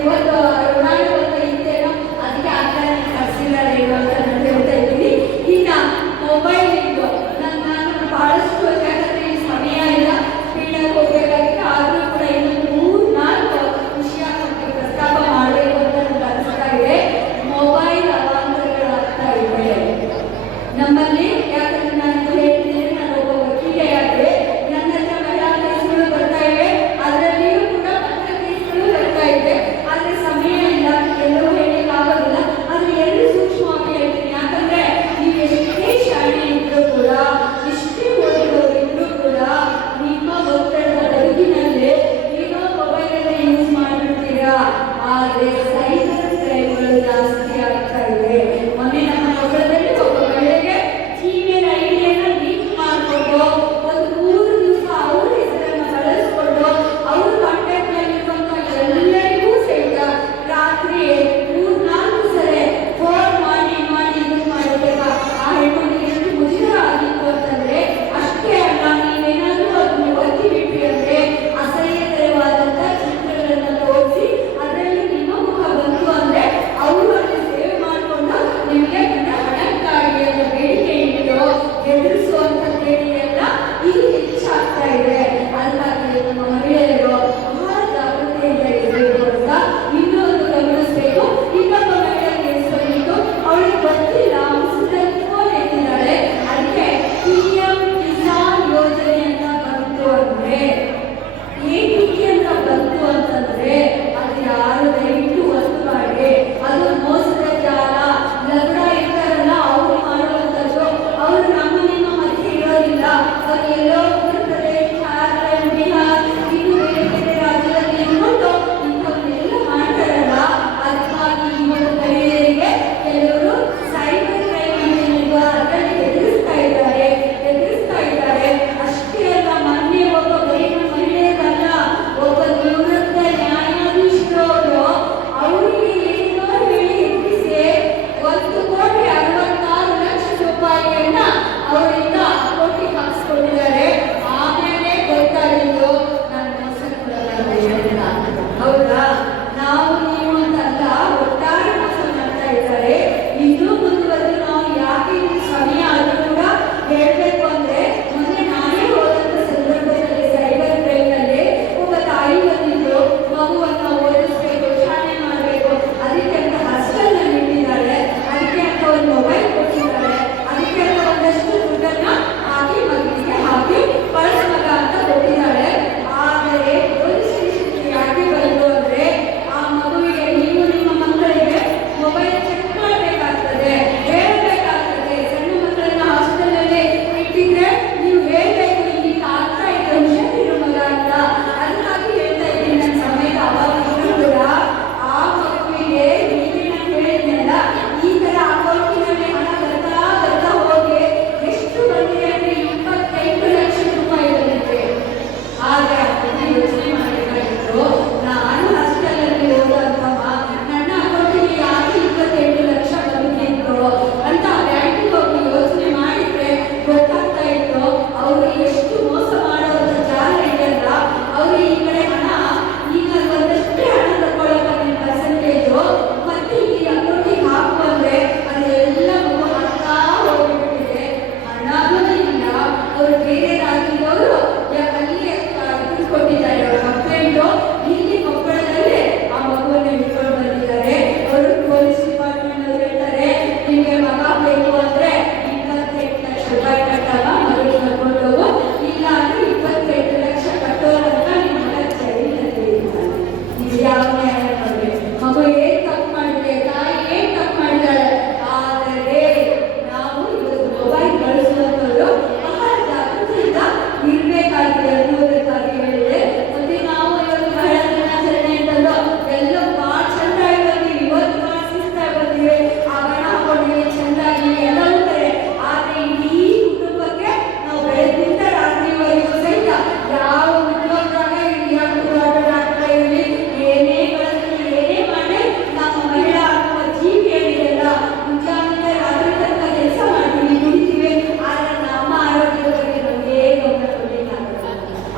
ಇವತ್ತು ಋಣಾನುಬಂಧ ಇದ್ದೇನೋ ಅದಕ್ಕೆ ಆನ್ಲೈನ್ ಕಳಿಸಿದ್ದಾರೇನೋ ಅಂತ ನಾನು ಹೇಳ್ತಾ ಇದ್ದೀನಿ. ಇನ್ನು ಮೊಬೈಲ್ ಇದ್ದು ನಾನು ಬಹಳಷ್ಟು ಯಾಕಂದರೆ ಈ ಸಮಯ ಇಲ್ಲ ಸ್ಪೀಡಾಗಿ ಹೋಗ್ಬೇಕಾಗಿತ್ತು. ಆದರೂ ಕೂಡ ಇನ್ನೊಂದು 3-4 ವಿಷಯ ಪ್ರಸ್ತಾಪ ಮಾಡಬೇಕು ಅಂತ ನನಗೆ ಅನಿಸ್ತಾ ಇದೆ. ಮೊಬೈಲ್ ಅವಾಂತರಗಳಾಗ್ತಾ ಇದೆ ನಮ್ಮಲ್ಲಿ. ಯಾಕಂದ್ರೆ ನಾನು ಹೇಳ್ತಿದ್ದೇನೆ, ನಾನು ಒಬ್ಬ ವಕೀಲೆಯಾದರೆ ನನ್ನ ಹತ್ರ ಮಹಿಳಾ ಕೇಸುಗಳು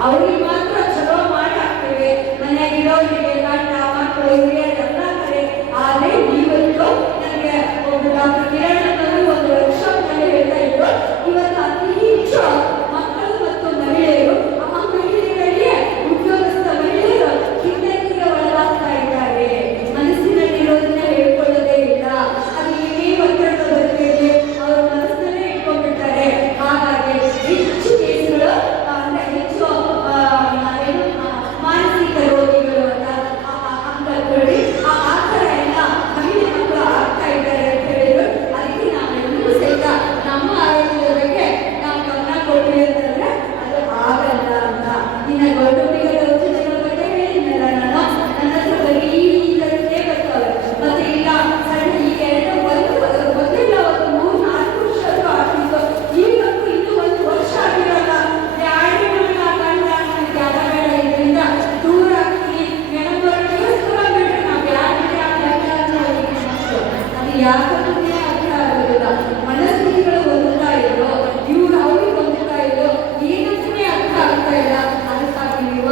ಅವ್ರಿಗೆ ಮಾತ್ರ ಚಲೋ ಮಾಡಿ ಹಾಕ್ತೇವೆ, ಮನೆಯಾಗಿರೋರಿಗೆ ಗಂಡ ಮಕ್ಕಳು ಹಿರಿಯರೆಲ್ಲ ಕರೆ. ಆದ್ರೆ ಇವತ್ತು ನನಗೆ ಒಬ್ಬ ಡಾಕ್ಟರ್ ಕಿರಣ್ ಅನ್ನೋರು ಒಂದು ವರ್ಕ್ಶಾಪ್ ನಲ್ಲಿ ಹೇಳ್ತಾ ಇದ್ರು, ಇವತ್ತು ಅತಿ ಹೆಚ್ಚು ಮಕ್ಕಳು ಮತ್ತು ಮಹಿಳೆಯರು ಆ ಮಹಿಳೆಯರಿಗೆ ಉದ್ಯೋಗಸ್ಥ ಮಹಿಳೆಯರು ಕಿನ್ನರಿಗೆ ಒಳಗಾಗ್ತಾ ಇದ್ದಾರೆ. ಮನಸ್ಸಿನಲ್ಲಿರೋದನ್ನ ಹೇಳ್ಕೊಳ್ಳೋದೇ ಇಲ್ಲ. ಅದು ಏನೇ ಒತ್ತಡದ ಬದುಕಿಗೆ ಅವ್ರ ಮನಸ್ಸನ್ನೇ ಇಟ್ಕೊಂಡ್ಬಿಡ್ತಾರೆ. ಹಾಗಾಗಿ ಹೆಚ್ಚು ಕೇಸುಗಳು ಅಂದ್ರೆ ಹೆಚ್ಚು ಮಾನಸಿಕ ರೋಗಿಗಳು ಅಂತ ಅಂಗಡಿ ಆ ಥರ ಎಲ್ಲ ಮಹಿಳೆ ಮಕ್ಕಳು ಆಗ್ತಾ ಇದ್ದಾರೆ ಅಂತ ಹೇಳಿದ್ರು. ಅದಕ್ಕೆ ನಾವೆಲ್ಲರೂ ಸಹಿತ ನಮ್ಮ ಆರೋಗ್ಯದ ಬಗ್ಗೆ ನಾವು ಗಮನ ಕೊಡ್ತೀವಿ ಅಂತಂದ್ರೆ ಅದು ಆಗಲ್ಲ ಅಂತ. ಇನ್ನು ಗೌಟುಂಬಿಕ ಯೋಜನೆಗಳ ಬಗ್ಗೆ ಹೇಳಿದ್ನಲ್ಲ ನಾನು, ನನ್ನ ಹತ್ರ ಬರೀ ಈ ಥರದ್ದೇ ಬರ್ತಾವೆ. ಮತ್ತೆ ಇಲ್ಲ ಸಣ್ಣ ಈ ಎರಡು ಮೊದಲಿಲ್ಲ ಒಂದು 3-4 ವರ್ಷ ಆಗ್ತಿತ್ತು. ಈಗಂತೂ ಇನ್ನೂ 1 ವರ್ಷ ಆಗಿರಲ್ಲ. ಯಾರೇ ನಮಗೆ ಆ ಗಂಡ ನನಗೆ ಜಾಗ ಬೇಡ, ಇದರಿಂದ ದೂರ ಆಗ್ತೀನಿ, ನೆನಪು ದೂರ ಬಿಟ್ಟರೆ ನಾವು ಯಾರಿಗೆ ಅದು ಯಾಕಂದ್ರೆ ಅರ್ಥ ಆಗೋದಿಲ್ಲ. ಮನಸ್ಥಿತಿಗಳು ಹೊಂದುತ್ತಾ ಇದ್ರು, ಇವ್ರು ಅವ್ರಿಗೆ ಹೊಂದುತ್ತಾ ಇದ್ರು, ಏನಂತಾನೆ ಅರ್ಥ ಆಗ್ತಾ ಇಲ್ಲ. ಅದಕ್ಕಾಗಿ ವಿವಾಹ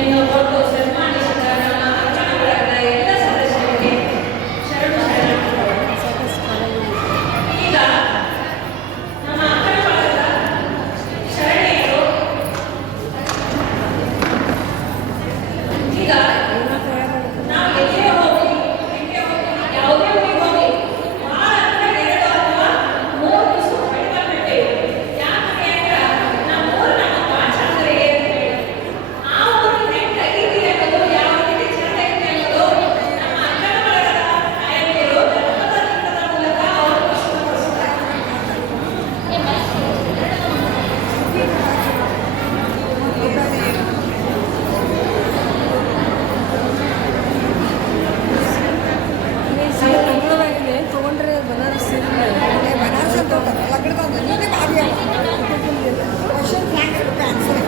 ಎಂದು ಕೊಟ್ಟು ಸನ್ಮಾನಿಸಿದ ನಮ್ಮ ಅರ್ಚನ ಬಳಗದ ಎಲ್ಲ ಸದಸ್ಯರಿಗೆ ಶರಣು ಶರಣಾರ್ಥಿಗಳು. ಈಗ ನಮ್ಮ ಅರ್ಚನ ಬಳಗದ ಶರಣೆಯರು ಈಗ ನಾವು ಎಲ್ಲಿಯೇ ಹೋಗಿ ಯಾವುದೇ ಊರಿಗೆ ಹೋಗಿ ಬಹಳ ಅಂದ್ರೆ 2 ಅಥವಾ 3 ದಿವಸ ಕಡಿಮೆ ಯಾಕೆ ಅಂದ್ರೆ ನಮ್ಮ ಊರು ನಮ್ಮ ಭಾಷಾಂತರಿಗೆ ಆ ಊರು ಹೆಂಗೆ ಹೇಗಿದೆ ಅನ್ನೋದು ಯಾವ ರೀತಿ ಚಂದ ಇದೆ ಅನ್ನೋದು ನಮ್ಮ ಅಕ್ಕನ ಬಳಗದ ನಾಯಕಿಯರು ಧರ್ಮದ ಮೂಲಕ ಅವರು ಪ್ರಸ್ತುತಪಡಿಸುತ್ತಾರೆ. ತಗೊಂಡ್ರೆ ಬನಾರಸ್ ಬನಾರಸ್ ಅಂತ ಲಗ್ನದ ನೀನೇ ಬಾವಿ ಕ್ವಶನ್ ಬ್ಲಾಂಕ್ ಇರುತ್ತೆ ಆನ್ಸರ್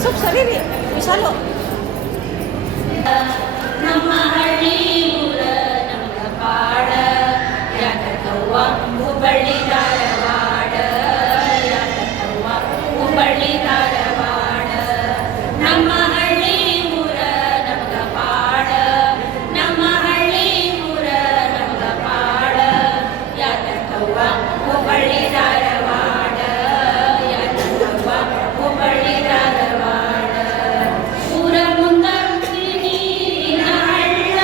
ಸ್ವಲ್ಪ ಸರಿ ರೀ ವಿಶಾಲು ನಮ್ಮ ಹಳ್ಳಿ ಊರ ನಮಗ ಪಾಡ ಯಾಕವ್ವ ಹುಬ್ಬಳ್ಳಿ ಧಾರವಾಡ ಯಾಕವ್ವ ಹುಬ್ಬಳ್ಳಿ ಧಾರವಾಡ ನಮ್ಮ ಹಳ್ಳಿ ಊರ ನಮಗ ಪಾಡ ನಮ್ಮ ಹಳ್ಳಿ ಊರ ನಮಗ ಪಾಡ ಯಾಕವ್ವ ಹುಬ್ಬಳ್ಳಿ ಧಾರವಾಡ ಯಾಕವ್ವ ಹುಬ್ಬಳ್ಳಿ ಧಾರವಾಡ ಊರ ಮುಂದ ನೀರಿನ ಹಳ್ಳ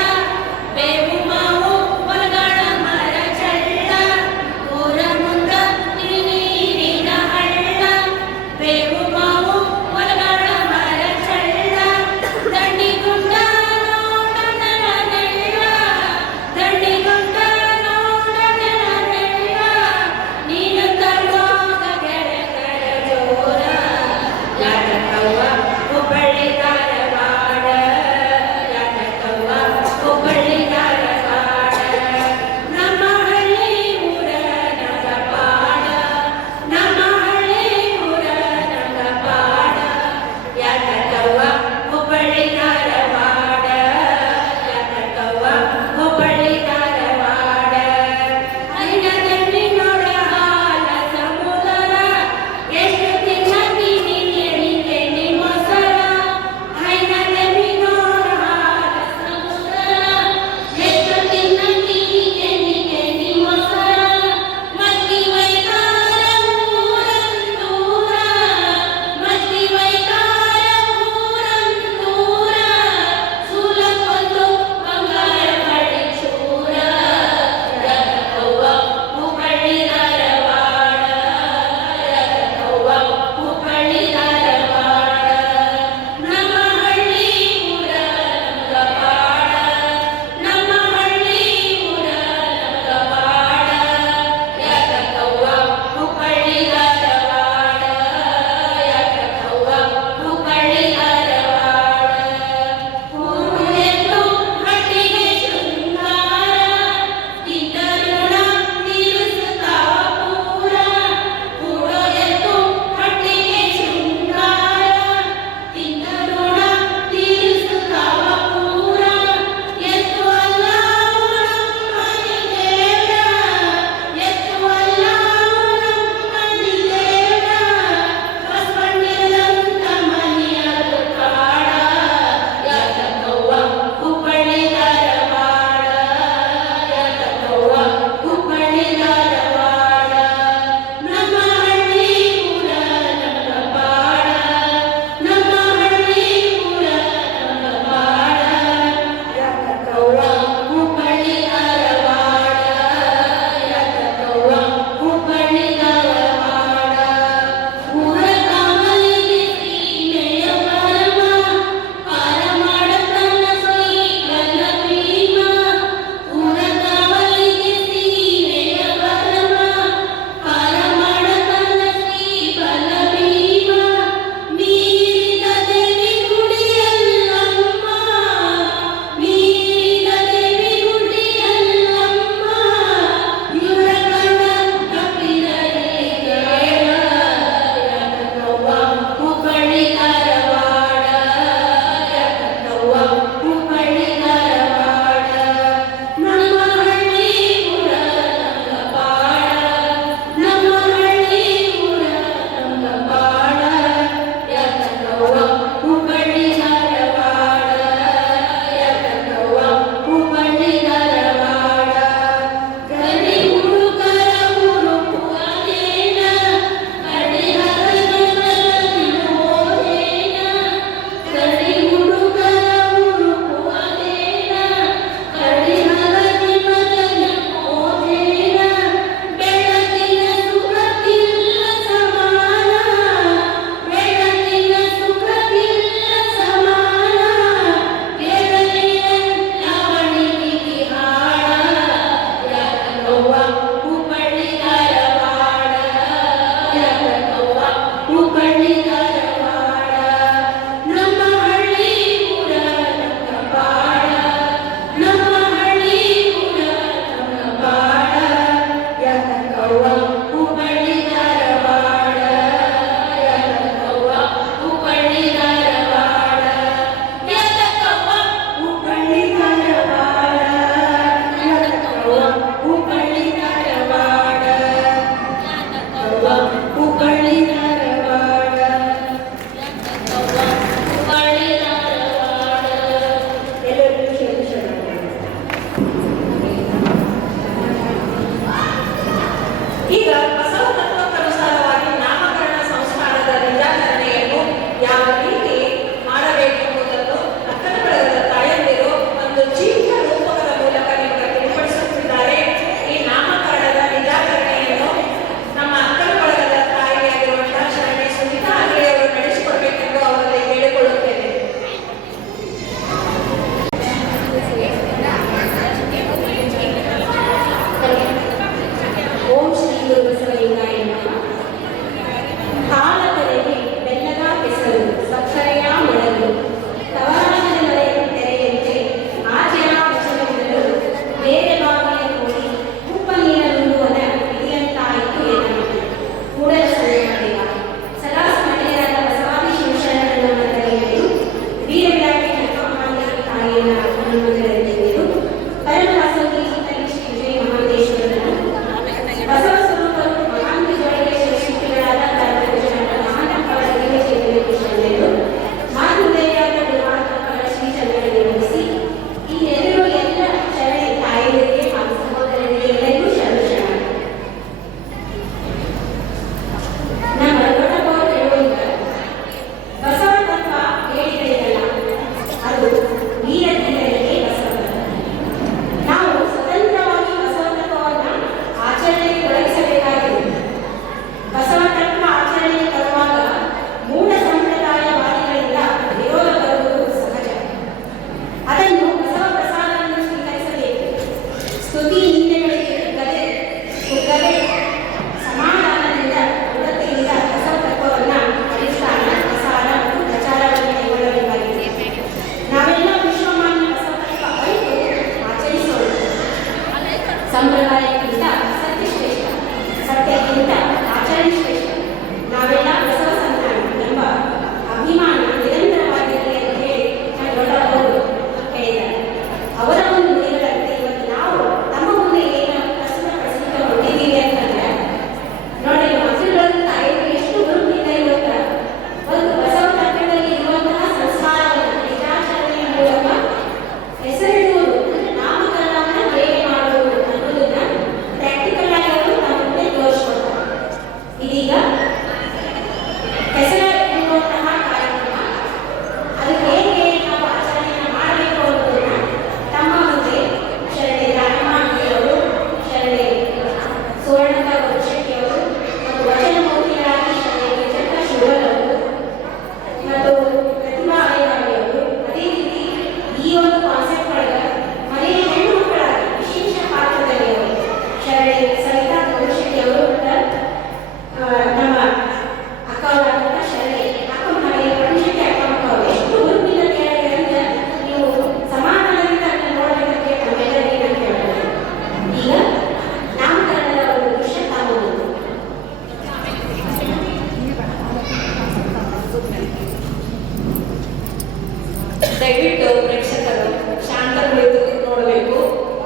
ದಯವಿಟ್ಟು ಪ್ರೇಕ್ಷಕರು ಶಾಂತ ಕುಳಿತು ನೋಡಬೇಕು.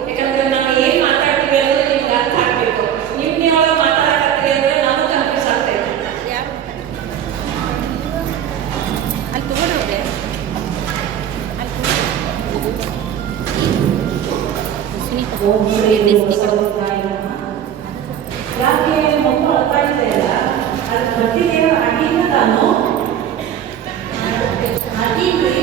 ಯಾಕಂದ್ರೆ ನಾವು ಏನು ಮಾತಾಡ್ತೀವಿ ಅನ್ನೋದು ನಿಮ್ಗೆ ಅರ್ಥ ಆಗಬೇಕು. ನೀವೊಳಗೆ ಮಾತಾಡಕತ್ತೀವಿ ಅಂದ್ರೆ ನಾವು ಕನ್ಫ್ಯೂಸ್ ಆಗ್ತೈತೆ. ಅಲ್ಲಿ ತಗೊಂಡ್ರೆ ಯಾಕೆ ಮಗು ಅಳ್ತಾ ಇದೆಯಲ್ಲ, ಅದು ಮಟ್ಟಿಗೆ ಅಡಿನ ತಾನು ಅಡಿಗ್ರಿ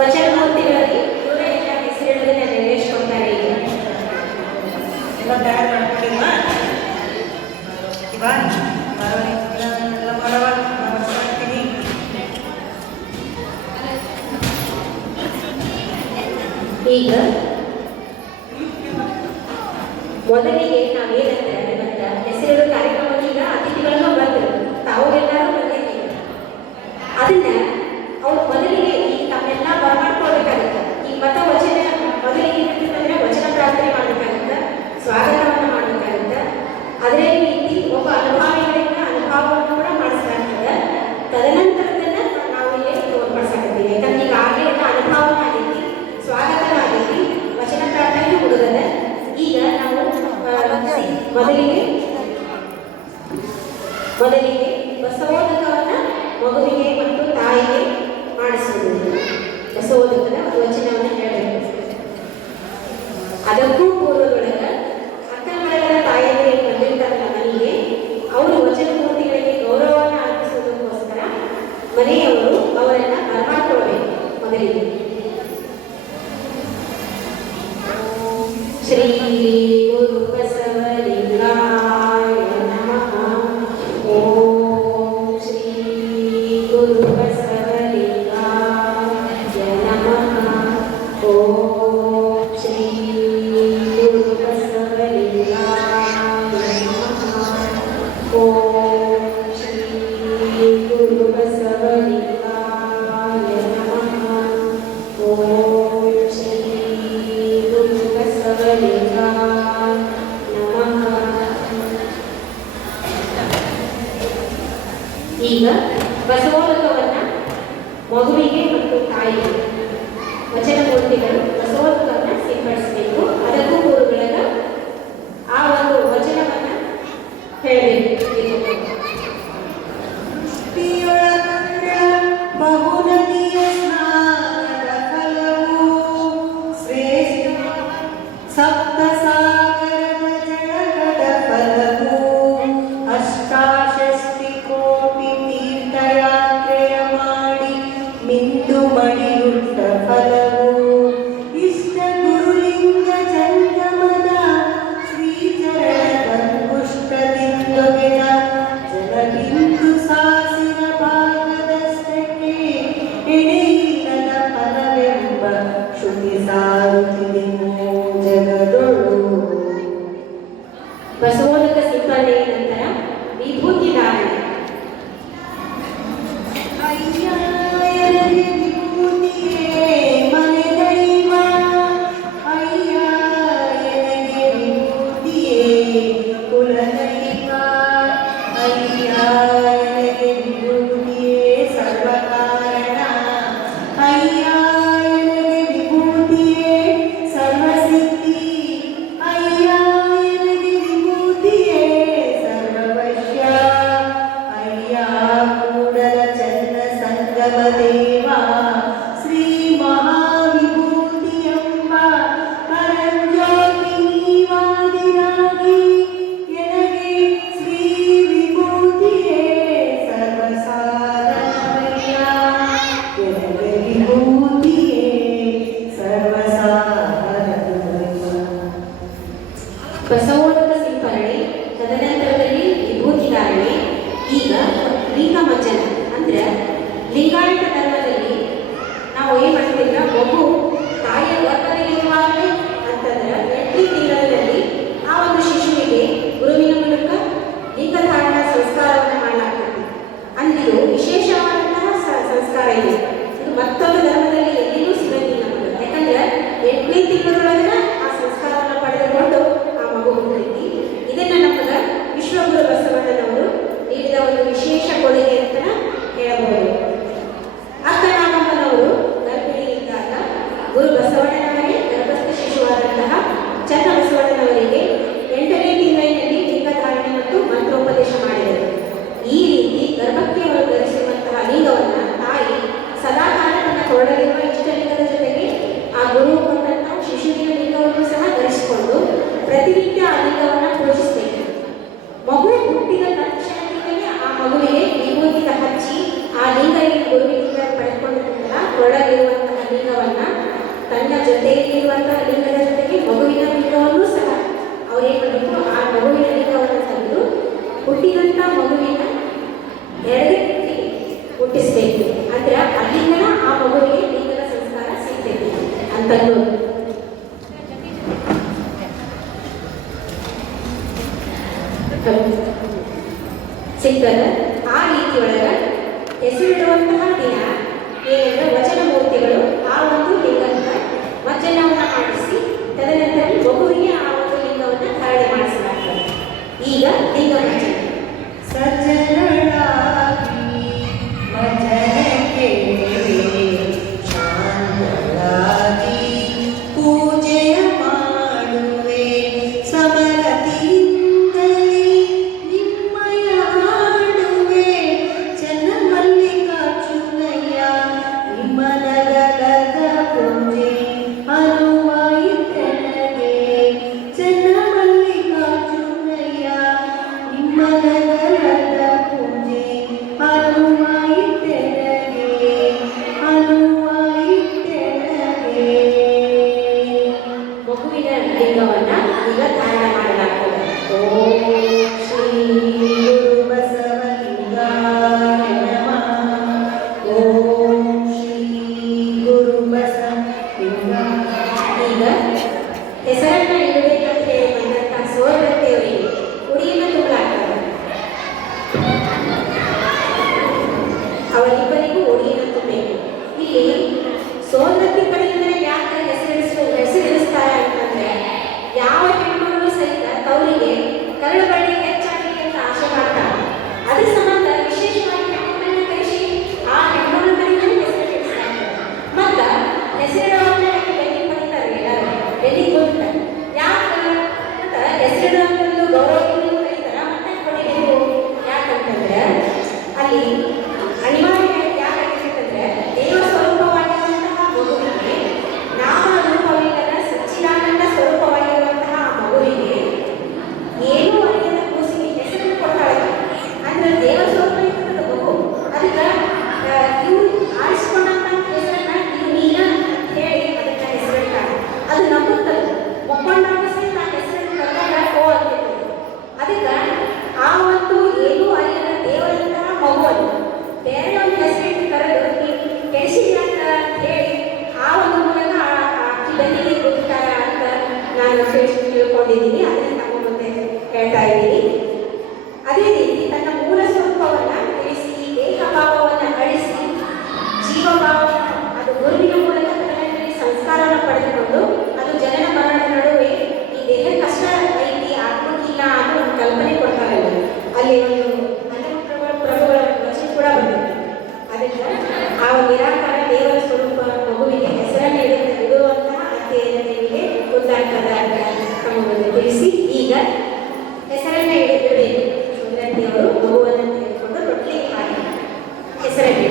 ವಚನಮೂರ್ತಿಗಳಲ್ಲಿ ಇವರೆಲ್ಲ ಹೆಸರುಗಳನ್ನು ನೆರವೇರಿಸಿಕೊಳ್ತಾರೆ. ಎಲ್ಲ ತಯಾರು ಮಾಡ್ಕೊಂಡಿಲ್ವಾ? ಇವಾಗ ಎಲ್ಲ ಮಾಡವ ಮಾಡ್ತೀನಿ. ಈಗ ಮೊದಲಿಗೆ ನಾವೇನಂದ್ರೆ ಇವತ್ತ ಹೆಸರು ಕಾರ್ಯಕ್ರಮಕ್ಕೆ ಈಗ ಅತಿಥಿಗಳನ್ನು ಬಂದರು, ತಾವು ಎಲ್ಲರೂ ಬಂದಿದ್ದೀವಿ. ಅದನ್ನ ಅವ್ರು ಮೊದಲಿಗೆ ಈಗ ತಮ್ಮೆಲ್ಲ ಬರಮಾಡ್ಕೊಳ್ಬೇಕಾಗುತ್ತೆ. ಈ ಮತ ವಚನ ಮೊದಲಿಗೆ ಏನಿರ್ತಂದ್ರೆ ವಚನ ಪ್ರಾರ್ಥನೆ ಮಾಡಬೇಕಾಗುತ್ತೆ, ಸ್ವಾಗತವನ್ನು ಮಾಡಬೇಕಾಗುತ್ತೆ. ಅದೇ ರೀತಿ ಒಬ್ಬ ಅನುಭಾವಿಗಳಿಂದ ಅನುಭವವನ್ನು ಕೂಡ ಮಾಡಿಸ್ಬೇಕಾಗ್ತದೆ. ತದನಂತರದನ್ನ ನಾವು ಇಲ್ಲಿ ತೋರ್ಪಡಿಸಾಕತ್ತೀವಿ. ಯಾಕಂದ್ರೆ ಈಗಾಗಲೇ ಎಲ್ಲ ಅನುಭವನ ಆಗೈತಿ, ಸ್ವಾಗತನೂ ಆಗೈತಿ, ವಚನ ಪ್ರಾರ್ಥನೆ ಹುಡುಗದ. ಈಗ ನಾವು ಮೊದಲಿಗೆ ಬಸವೋದಕವನ್ನ ಮಗುವಿಗೆ ಮತ್ತು ತಾಯಿಗೆ ಮಾಡಿಸುವುದು. ಬಸವೋದಕದ ವಚನವನ್ನು ಹೇಳಬೇಕು. ಅದಕ್ಕೂ ಪೂರ್ವದೊಳಗ ಅಕ್ಕಮಗಳ ತಾಯಿಯರಿಗೆ ಬಂದಿರ್ತಾರಲ್ಲ ಮನೆಗೆ, ಅವರು ವಚನಮೂರ್ತಿಗಳಿಗೆ ಗೌರವವನ್ನು ಅರ್ಪಿಸುವುದಕ್ಕೋಸ್ಕರ ಮನೆಯವರು ಅವರನ್ನ ಬರಮಾಡ್ಕೊಳ್ಬೇಕು. ಮೊದಲಿಗೆ ಶ್ರೀ ಗುರು ಬಸವಲಿಂಗಾಯ ನಮಃ. ಓಂ ಶ್ರೀ ಗುರು ಬಸವಲಿಂಗಾಯ ನಮಃ. ಓಂ ಶ್ರೀ ಗುರು ಬಸವಲಿಂಗಾಯ ನಮಃ. ಓಂ ಶ್ರೀ ಗುರು ಬಸವಲಿಂಗಾಯ ನಮಃ. ಓಂ ಶ್ರೀ ಗುರು ಬಸವಲಿಂಗಾಯ ನಮಃ. ಈಗ ಬಸವೋದಕವನ್ನ ಮಗುವಿಗೆ ಮತ್ತು ತಾಯಿಗೆ ವಚನಮೂರ್ತಿಗಳು ಬಸವೋದಕವನ್ನ ಸಿಂಪಡಿಸಬೇಕು. ಅದಕ್ಕೂ ಗುರುಗಳನ್ನ ಆ ಒಂದು ವಚನವನ್ನ ಹೇಳಬೇಕು. ಬಹುನದಿಯ ಸ್ನಾನದ ಫಲವು ಶ್ರೇಷ್ಠ ಸಪ್ತ ಸಾಗರದ ಜಳಗದ ಫಲವು ಅಷ್ಟಾಶಸ್ತಿ ಕೋಟಿ ತೀರ್ಥಯಾತ್ರೆಯ ಮಾಡಿ ಮಿಂದು ಮಡಿಯುಟ್ಟ ಫಲವು ಇಷ್ಟ ಗುರುಲಿಂಗ ಜಂಗಮದ ಶ್ರೀಚರಣ ಸಂಪುಷ್ಟದಿಂದೊಗೆದ ಜಲಬಿಂದು ಸಾಸಿರ ಭಾಗದಷ್ಟಕ್ಕೆ ಎಡೆಯಿಲ್ಲದ ಫಲವೆಂಬ ಶ್ರುತಿ ಸಾರುತ್ತಿದೆ ಜಗದೊಳು. ಬಸವೋದಕ ಸಿಂಪಡಣೆಯ ನಂತರ ವಿಭೂತಿ ಧಾರಣೆ. ಅಯ್ಯಾಯರಿಗೆ ವಿಭೂತಿಯೇ ಮನೆ ದೈವ, ಅಯ್ಯಾಯರಿಗೆ ವಿಭೂತಿಯೇ ಕುಲದೈವ, ಅಯ್ಯಾಯರಿಗೆ ವಿಭೂತಿಯೇ ಸರ್ವಕಾರಣ, ಅಯ್ಯಾಯರಿಗೆ ವಿಭೂತಿಯೇ ಸರ್ವಸಿದ್ಧಿ, ಅಯ್ಯಾಯರಿಗೆ ವಿಭೂತಿಯೇ ಸರ್ವವಶ್ಯ, ಅಯ್ಯ ಕೂಡಲ ಚನ್ನ ಸಂಗಮ ದೇವ ಶ್ರೀ ಮಹಾವಿಭೂತಿ ಎಂಬ ಪರಂಜ್ಯೋತಿ ನೀವಾದಿಯಾಗಿ ಎನಗೆ ಶ್ರೀ ವಿಭೂತಿಯೇ ಸರ್ವಸಾಧನವಯ್ಯ, ಎನಗೆ ವಿಭೂತಿಯೇ ಸರ್ವಸಾಧನವಯ್ಯ. ಬಸವೋದಕ ಸಿಂಪರಣೆ, ತದನಂತರದಲ್ಲಿ ವಿಭೂತಿ ಧಾರಣೆ. ಈಗ ಲಿಂಗಮಜ್ಜನ ಅಂದ್ರೆ ಲಿಂಗಾಯತ ಧರ್ಮದಲ್ಲಿ ನಾವು ಏನ್ ಮಾಡ್ತಿದ್ರ, ಮಗು ತಾಯಿಯ ಗರ್ಭದಲ್ಲಿರುವಾಗಲೇ ಅಂತಂದ್ರೆ 8ನೇ ತಿಂಗಳಲ್ಲಿ ಆ ಒಂದು ಶಿಶುವಿಗೆ ಗುರುವಿನ ಮೂಲಕ ಲಿಂಗಧಾರಣ ಸಂಸ್ಕಾರವನ್ನು ಮಾಡಲಾಗ್ತದೆ. ಅಂದಿದು ವಿಶೇಷವಾದಂತಹ ಸಂಸ್ಕಾರ ಇದೆ. ಇದು ಮತ್ತೊಂದು ಧರ್ಮದಲ್ಲಿ ಎಲ್ಲಿಯೂ ಸಿಗಂಗಿಲ್ಲ ನಮಗೆ. ಯಾಕಂದ್ರೆ 8ನೇ ತಿಂಗಳೊಳಗಿನ ಆ ಸಂಸ್ಕಾರವನ್ನು ಪಡೆದುಕೊಂಡು ಆ ಮಗು ಹುಟ್ಟೈತಿ. ಇದನ್ನ ನಮಗ ವಿಶ್ವಗುರು ಬಸವಣ್ಣನವರು ನೀಡಿದ ಒಂದು ವಿಶೇಷ ಕೊಡುಗೆ ಅಂತ ಹೇಳಬಹುದು. ಅಕ್ಕನಾಗಮ್ಮನವರು ಗರ್ಭಿಣಿ ಇದ್ದಾಗ ಗುರು ಬಸವಣ್ಣನವರೇ ಗರ್ಭಸ್ಥ ಶಿಶುವಾದಂತಹ ಚನ್ನ ಬಸವಣ್ಣನವರಿಗೆ 8ನೇ ತಿಂಗಳಿನಲ್ಲಿ ಲಿಂಗಧಾರಣೆ ಮತ್ತು ಮಂತ್ರೋಪದೇಶ ಮಾಡಿದರು. ಈ ರೀತಿ ಗರ್ಭಕ್ಕೆ ಅವರು ಧರಿಸಿರುವಂತಹ ಲಿಂಗವನ್ನ ತಾಯಿ ಲಿಂಗವನ್ನ ತನ್ನ ಜೊತೆಯಲ್ಲಿರುವಂತಹ ಲಿಂಗದ ಜೊತೆಗೆ ಮಗುವಿನ ಲಿಂಗವನ್ನು ಸಹ ಅವ್ರೇನ್ ಮಾಡಬೇಕು, ಆ ಮಗುವಿನ ಲಿಂಗವನ್ನು ತಂದು ಹುಟ್ಟಿದಂತ ಮಗುವಿನ ಎರಡನೇ ಹುಟ್ಟಿಸ್ಬೇಕು. ಅಂದ್ರೆ ಅಲ್ಲಿಂದ ಆ ಮಗುವಿಗೆ ಲಿಂಗದ ಸಂಸ್ಕಾರ ಸಿಗ್ತೈತಿ ಅಂತಂದು ಸಿಗ್ತದ. ಆ ರೀತಿ ಒಳಗ ಹೆಸರಿಡುವಂತಹ ದಿನ ಏನಂದ್ರೆ ವಚನ ಮೂರ್ತಿಗಳು ಆ ಒಂದು ಲಿಂಗದ ವಚನವನ್ನ ಮಾಡಿಸಿ ತದನಂತರ ಮಗುವಿಗೆ ಆ ಒಂದು ಲಿಂಗವನ್ನ ಧಾರಣೆ ಮಾಡಿಸಲಾಗ್ತದೆ. ಈಗ ಲಿಂಗ ವಚನ ಸಜ್ಜನಳಾಗಿ ವಚನಕ್ಕೆ ಶಾಂತಳಾಗಿ ಪೂಜೆಯ ಮಾಡುವೆ ಸಮರತಿಯಿಂದಲೇ ನಿಮ್ಮಯ ಹಾಡುವೆ ಚೆನ್ನ ಮಲ್ಲಿಕಾರ್ಜುನಯ್ಯ ನಿಮ್ಮ ನಗರದ ಪೂಜೆ ಅನುವಾಯಿತೆನಗೆ ಚೆನ್ನ ಮಲ್ಲಿಕಾರ್ಜುನಯ್ಯ ನಿಮ್ಮ ನಗರದ ಪೂಜೆ ಅನುವಾಯಿತೆನಗೆ ಅನುವಾಯಿತೆನಗೆ. ಮಗುವಿನ ಲಿಂಗವನ್ನ ಈಗ ಧಾರಣ ಮಾಡಲಾಗ್ತದೆ. ಓಂ ಶ್ರೀ ಗುರು ಬಸವಲಿಂಗಾಯ ನಮಃ. ಓಂ ಶ್ರೀ ಗುರು ಬಸವಲಿಂಗಾಯ. ಈಗ ಹೆಸರನ್ನ ಇಡಬೇಕಂತ ಹೇಳಿ ಬಂದಂತಹ ಸೋದರತೆಯವರಿಗೆ ಕುಡಿಯನ್ನು ತುಂಬಲಾಗ್ತದೆ. ಅವರಿಬ್ಬರಿಗೂ ಒಡಿಯನ್ನು ತುಂಬಬೇಕು. ಇಲ್ಲಿ ಸೋದರತಿ ಕಡೆಯಿಂದ ಯಾಕೆ ಹೆಸರಿಡಿಸ್ತಾರೆ ಅಂತಂದ್ರೆ ಯಾವ ಹೆಣ್ಣುಗಳು ಸಹಿತ ತವರಿಗೆ ಕರಳು ಬಳ್ಳಿ ಹೆಚ್ಚಾಗಲಿ ಅಂತ ಆಶೆ ಮಾಡ್ತಾರೆ. ಅದ್ರ ಸಂಬಂಧ ವಿಶೇಷವಾಗಿ ಹೆಣ್ಣುಗಳನ್ನ ಕರೆಸಿ ಆ ಹೆಣ್ಣುಗಳ ಕಡೆಯಿಂದ ಹೆಸರಿಡಿಸ್ತಾರೆ. ಮತ್ತ ಹೆಸರಿಡುವಂತ ಬೆನ್ನಿಗೆ ಬರೀತಾರೆ, ಎಲ್ಲರೂ ಬೆನ್ನಿಗೆ ಬಂದಿದ್ದಾರೆ. ಯಾಕೆ ಅಂತ ಹೆಸರಿಡುವಂತಂದು ಗೌರವವನ್ನು ಕರೀತಾರ, ಮತ್ತೆ ಕೊಡಬೇಕು. ಯಾಕಂತಂದ್ರೆ ಅಲ್ಲಿ ಅನಿವಾರ್ಯ ಯಾಕಂತಂದ್ರೆ ದೇವ ಸ್ವರೂಪವಾಗಿರುವಂತಹ ಮಗುವಿಗೆ ನಾಮ ರೂಪವಿಲ್ಲದ ಸಚ್ಚಿದಾನಂದ ಸ್ವರೂಪವಾಗಿರುವಂತಹ ಮಗುವಿಗೆ ಏನೂ ಅರಿಯದ ಕೂಸಿಗೆ ಹೆಸರನ್ನು ಕೊಡ್ತಾಳೆ. ಅಂದ್ರೆ ದೇವ ಸ್ವರೂಪ ಇರ್ತದ ಮಗು. ಅದಕ್ಕೆ ಇವು ಆರಿಸಿಕೊಂಡಂತ ಹೆಸರನ್ನ ಇದು ನೀನ ಅಂತ ಹೇಳಿ ಅದಕ್ಕೆ ಹೆಸರಿಡ್ತಾರೆ. ಅದು ನಂಬುತ್ತದೆ. ಒಪ್ಪಂಡಾಗ ಸಹಿತ ಆ ಹೆಸರನ್ನು ಕರೆದಾಗ ಓ ಅಂತಿರ್ತದೆ. ಅದಕ್ಕೆ ಆ ಒಂದು ಏನೂ ಅರಿಯದ ದೇವರಂತಹ ಮಗುವನ್ನು ಬೇರೆ ಒಂದು ಹೆಸರಿಟ್ಟು ಕರೆದು ಕೆಡಿಸಿದ್ರಂತ ಹೇಳಿ ಆ ಒಂದು ಮೂಲಕ ಆಕಿ ಬೆನ್ನಿಗೆ ಕೂತಾರ ಅಂತ ನಾನು ತಿಳ್ಕೊಂಡಿದ್ದೀನಿ. ಅದನ್ನು ತಮ್ಮ ಮುಂದೆ ಹೇಳ್ತಾ ಇದ್ದೀನಿ. ಅದೇ ರೀತಿ ತನ್ನ ಮೂಲ ಸ್ವರೂಪವನ್ನ ತಿಳಿಸಿ ದೇಹ ಭಾವವನ್ನು ಅಳಿಸಿ ಜೀವಭಾವವನ್ನು ಅದು ಗುರುವಿನ ಮೂಲಕ ತನ್ನಲ್ಲಿ ಸಂಸ್ಕಾರವನ್ನು ಪಡೆದುಕೊಂಡು ಅದು ಜನನ ಮರಣದ ನಡುವೆ ಈ ದೇಹ ಕಷ್ಟ ಐತಿ ಆತ್ಮಕ್ಕಿಲ್ಲ ಅನ್ನೋ ಒಂದು ಕಲ್ಪನೆ ಕೊಡ್ತಾರಲ್ಲ, ಅಲ್ಲಿ ಒಂದು ಪ್ರಭುಗಳ ವಚನ ಕೂಡ ಬಂದಿದೆ. ಅದಕ್ಕೆ ಆ ನಿರಾಕಾರ ದೇವರ ಸ್ವರೂಪ ಮಗುವಿಗೆ ಹೆಸರನ್ನು ಇಡುವಂತಹ ಅತ್ತೆಯ ದೇವಿಗೆ ಗೊತ್ತಾಗ್ತದೆ ಅಂತ ತಮ್ಮ ಮುಂದೆ ತಿಳಿಸಿ ಈಗ ಹೆಸರನ್ನ ಇಡಬೇಕು. ಸುಂದರತಿಯವರು ಮಗುವನ್ನು ತೆಗೆದುಕೊಂಡು ರೊಟ್ಟಿಗೆ ಹಾಕಿ ಹೆಸರನ್ನು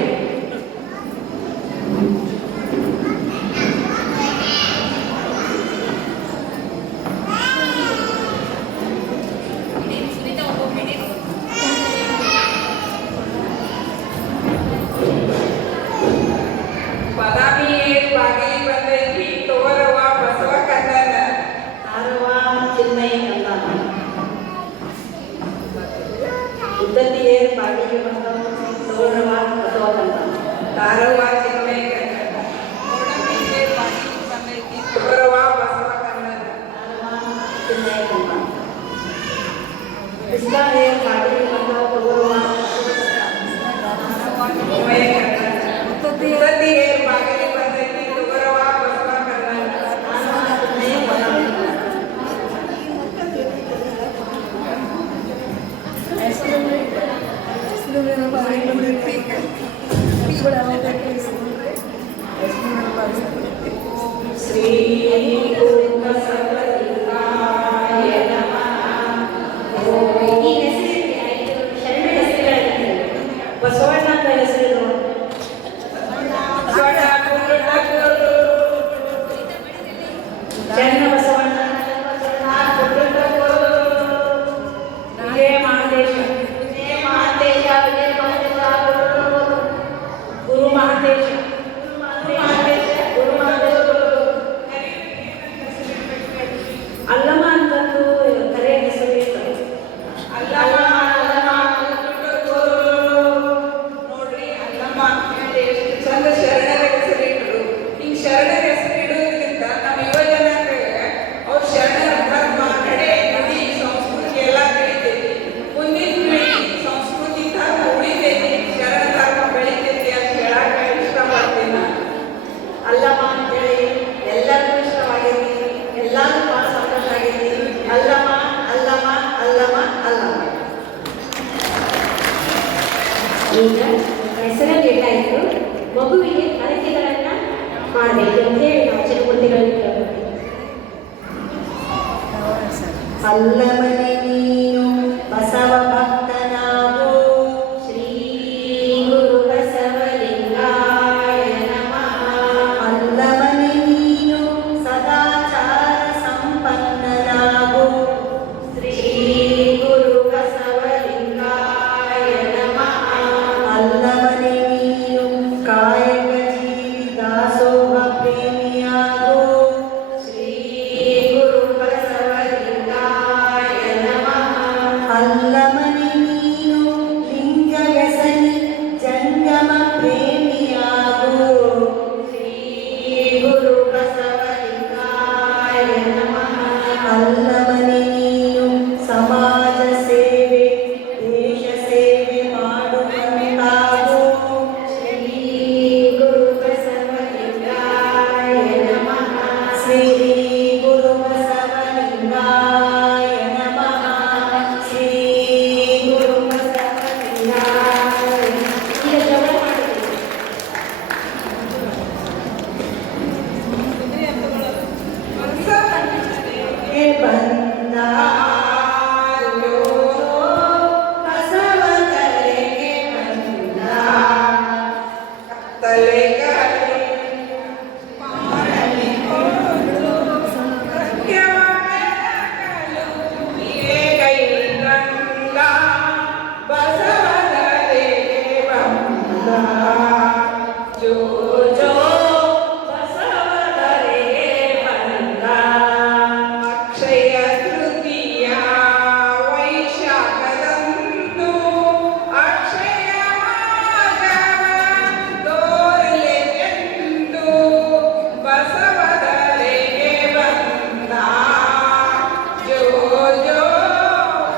ಬದಾಮಿಯೇ ಬಾಗಿಲಿ ಬಂದೈತಿ ತೋರವ ಬಸವ ಕಂದನ ತಾರವ ಚಿನ್ಮಯ ಕಂದಾನ. ಉದ್ದತಿಯೇ ಬಾಗಿಲಿಗೆ ಬಂದ ತೋರವ ಬಸವ ಕಂದಾನ. ತಾರವ ಚಿನ್ಮಯ ಕಂದನ ನೋಡಮಿಯೇ ಬಾಗಿಲಿ ಬಂದೈತಿ ತೋರವ ಬಸವ ಕಂದನ ಚಿನ್ಮಯ ಕಂದಾನ. ಕೃಷ್ಣನೇ ಬಾಗಿಲಿಗೆ ಬಂದ ತೋರವ ಚಿನ್ಮಯ ಕಂದನ ಉದ್ದತಿಯೇ ಬಾಗಿಲಿ ಬಂದೈತಿ ತೋರವ ಬಸವ ಕಂದನ ಶ್ರೀ ಗುರು ಬಸವಲಿಂಗಾಯ ನಮಃ. ಈ ಹೆಸರಿದೆ ಶರಣ ಹೆಸರುಗಳಿದೆ. ಬಸವಣ್ಣ ಅಂತ ಹೆಸರು ಚನ್ನ ಬಸವಣ್ಣ, ವಿಜಯ ಮಹಾದೇಶ, ಗುರು ಮಹಾದೇಶ, ಗುರು ಮಹಾದೇಶ, ಗುರು ಮಾಡಬೇಕು ಅಂತ ಹೇಳಿ ನಾವು ಚತುರ್ಥಿಗಳಿಗೆ ಕೇಳ್ತೀವಿ. ಅಲ್ಲಮನೆ ನೀನು ಬಸವ ಭಕ್ತನಾಗೋ ಶ್ರೀ ಗುರು ಬಸವಲಿಂಗಾಯ ನಮಃ. ಅಲ್ಲಮನೆ ನೀನು ಸದಾಚಾರ ಸಂಪನ್ನನಾಗೋ ಶ್ರೀ ಗುರು ಬಸವಲಿಂಗಾಯ ನಮಃ. ಅಲ್ಲಮನೆ ನೀನು ಕಾಯಕ ಜೀವಿ ದಾಸೋಹ ಪ್ರೇಮಿಯಾಗೋ ಶ್ರೀ ಗುರು ಬಸವಲಿಂಗಾಯ ನಮಃ. ಅಲ್ಲಮನೆ ನೀನು ಲಿಂಗ ವ್ಯಸನಿ ಜಂಗಮ ಪ್ರೇಮಿಯಾಗೋ ಶ್ರೀ ಗುರು ಬಸವಲಿಂಗಾಯ ನಮಃ. ಅಲ್ಲಮನೆ ನೀನು ಸಮಾಜ ಸೇವೆ ದೇಶ ಸೇವೆ ಮಾಡುವಂತಾಗೋ ಶ್ರೀ ಗುರು ಬಸವಲಿಂಗಾಯ ನಮಃ. ಶ್ರೀ ಗುರು ಬಸವಲಿಂಗಾಯ ನಮಃ. ಶ್ರೀ ಗುರು ಬಸವಲಿಂಗಾಯ. ಈಗ ಜಗಳ ಮಾಡ್ತೀವಿ. ಹೇ ಬಂದಾಯೋ ಬಸವ ಕರೆಗೆ ಬಂದ ತಲೆಗಾರಿ ಮಾಡಲಿ ಕೈಗಂಡ ಬಸವ ಕರೆಗೆ ಬಂದ ಜೋ ಜೋ ಬಸವದರೆಗೆ ಬಂದ. ಅಕ್ಷಯ ತೃತೀಯ ವೈಶಾಖದಂದು ಅಕ್ಷಯ ಮಾರ್ಗವ ತೋರಲೆಂದು ಬಸವದರೆಗೆ ಬಂದ ಜೋ ಜೋ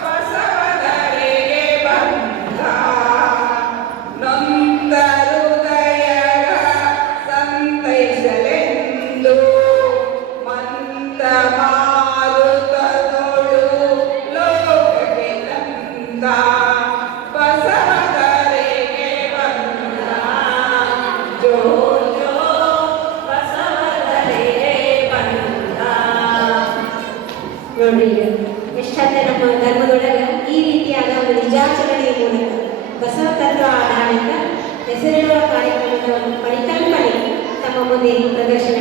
ಬಸವದರೆಗೆ ಬಂದ ನೊಂದ ಹೃದಯಗ ಸಂತೈಸಲೆಂದು ಮಂತ ಮಾರುತದೊಳು ಲೋಕಕ್ಕೆ ತಂದ ಬಸವದರೆಗೆ ಬಂದ ಜೋ ಜೋ ಬಸವದರೆಗೆ ಬಂದ. ನೋಡಿ ಎಷ್ಟಂದ್ರೆ ನಮ್ಮ ಧರ್ಮದೊಳಗೆ ಈ ರೀತಿಯಾದ ಒಂದು ನಿಜಾಚರಣೆಯ ಮೂಲಕ ಬಸವ ತತ್ವ ಆಧಾರಿತ ಹೆಸರಿಡುವ ಕಾರ್ಯಕ್ರಮದ ಒಂದು ಪರಿಕಲ್ಪನೆ ತಮ್ಮ ಮುಂದೆ ಪ್ರದರ್ಶನ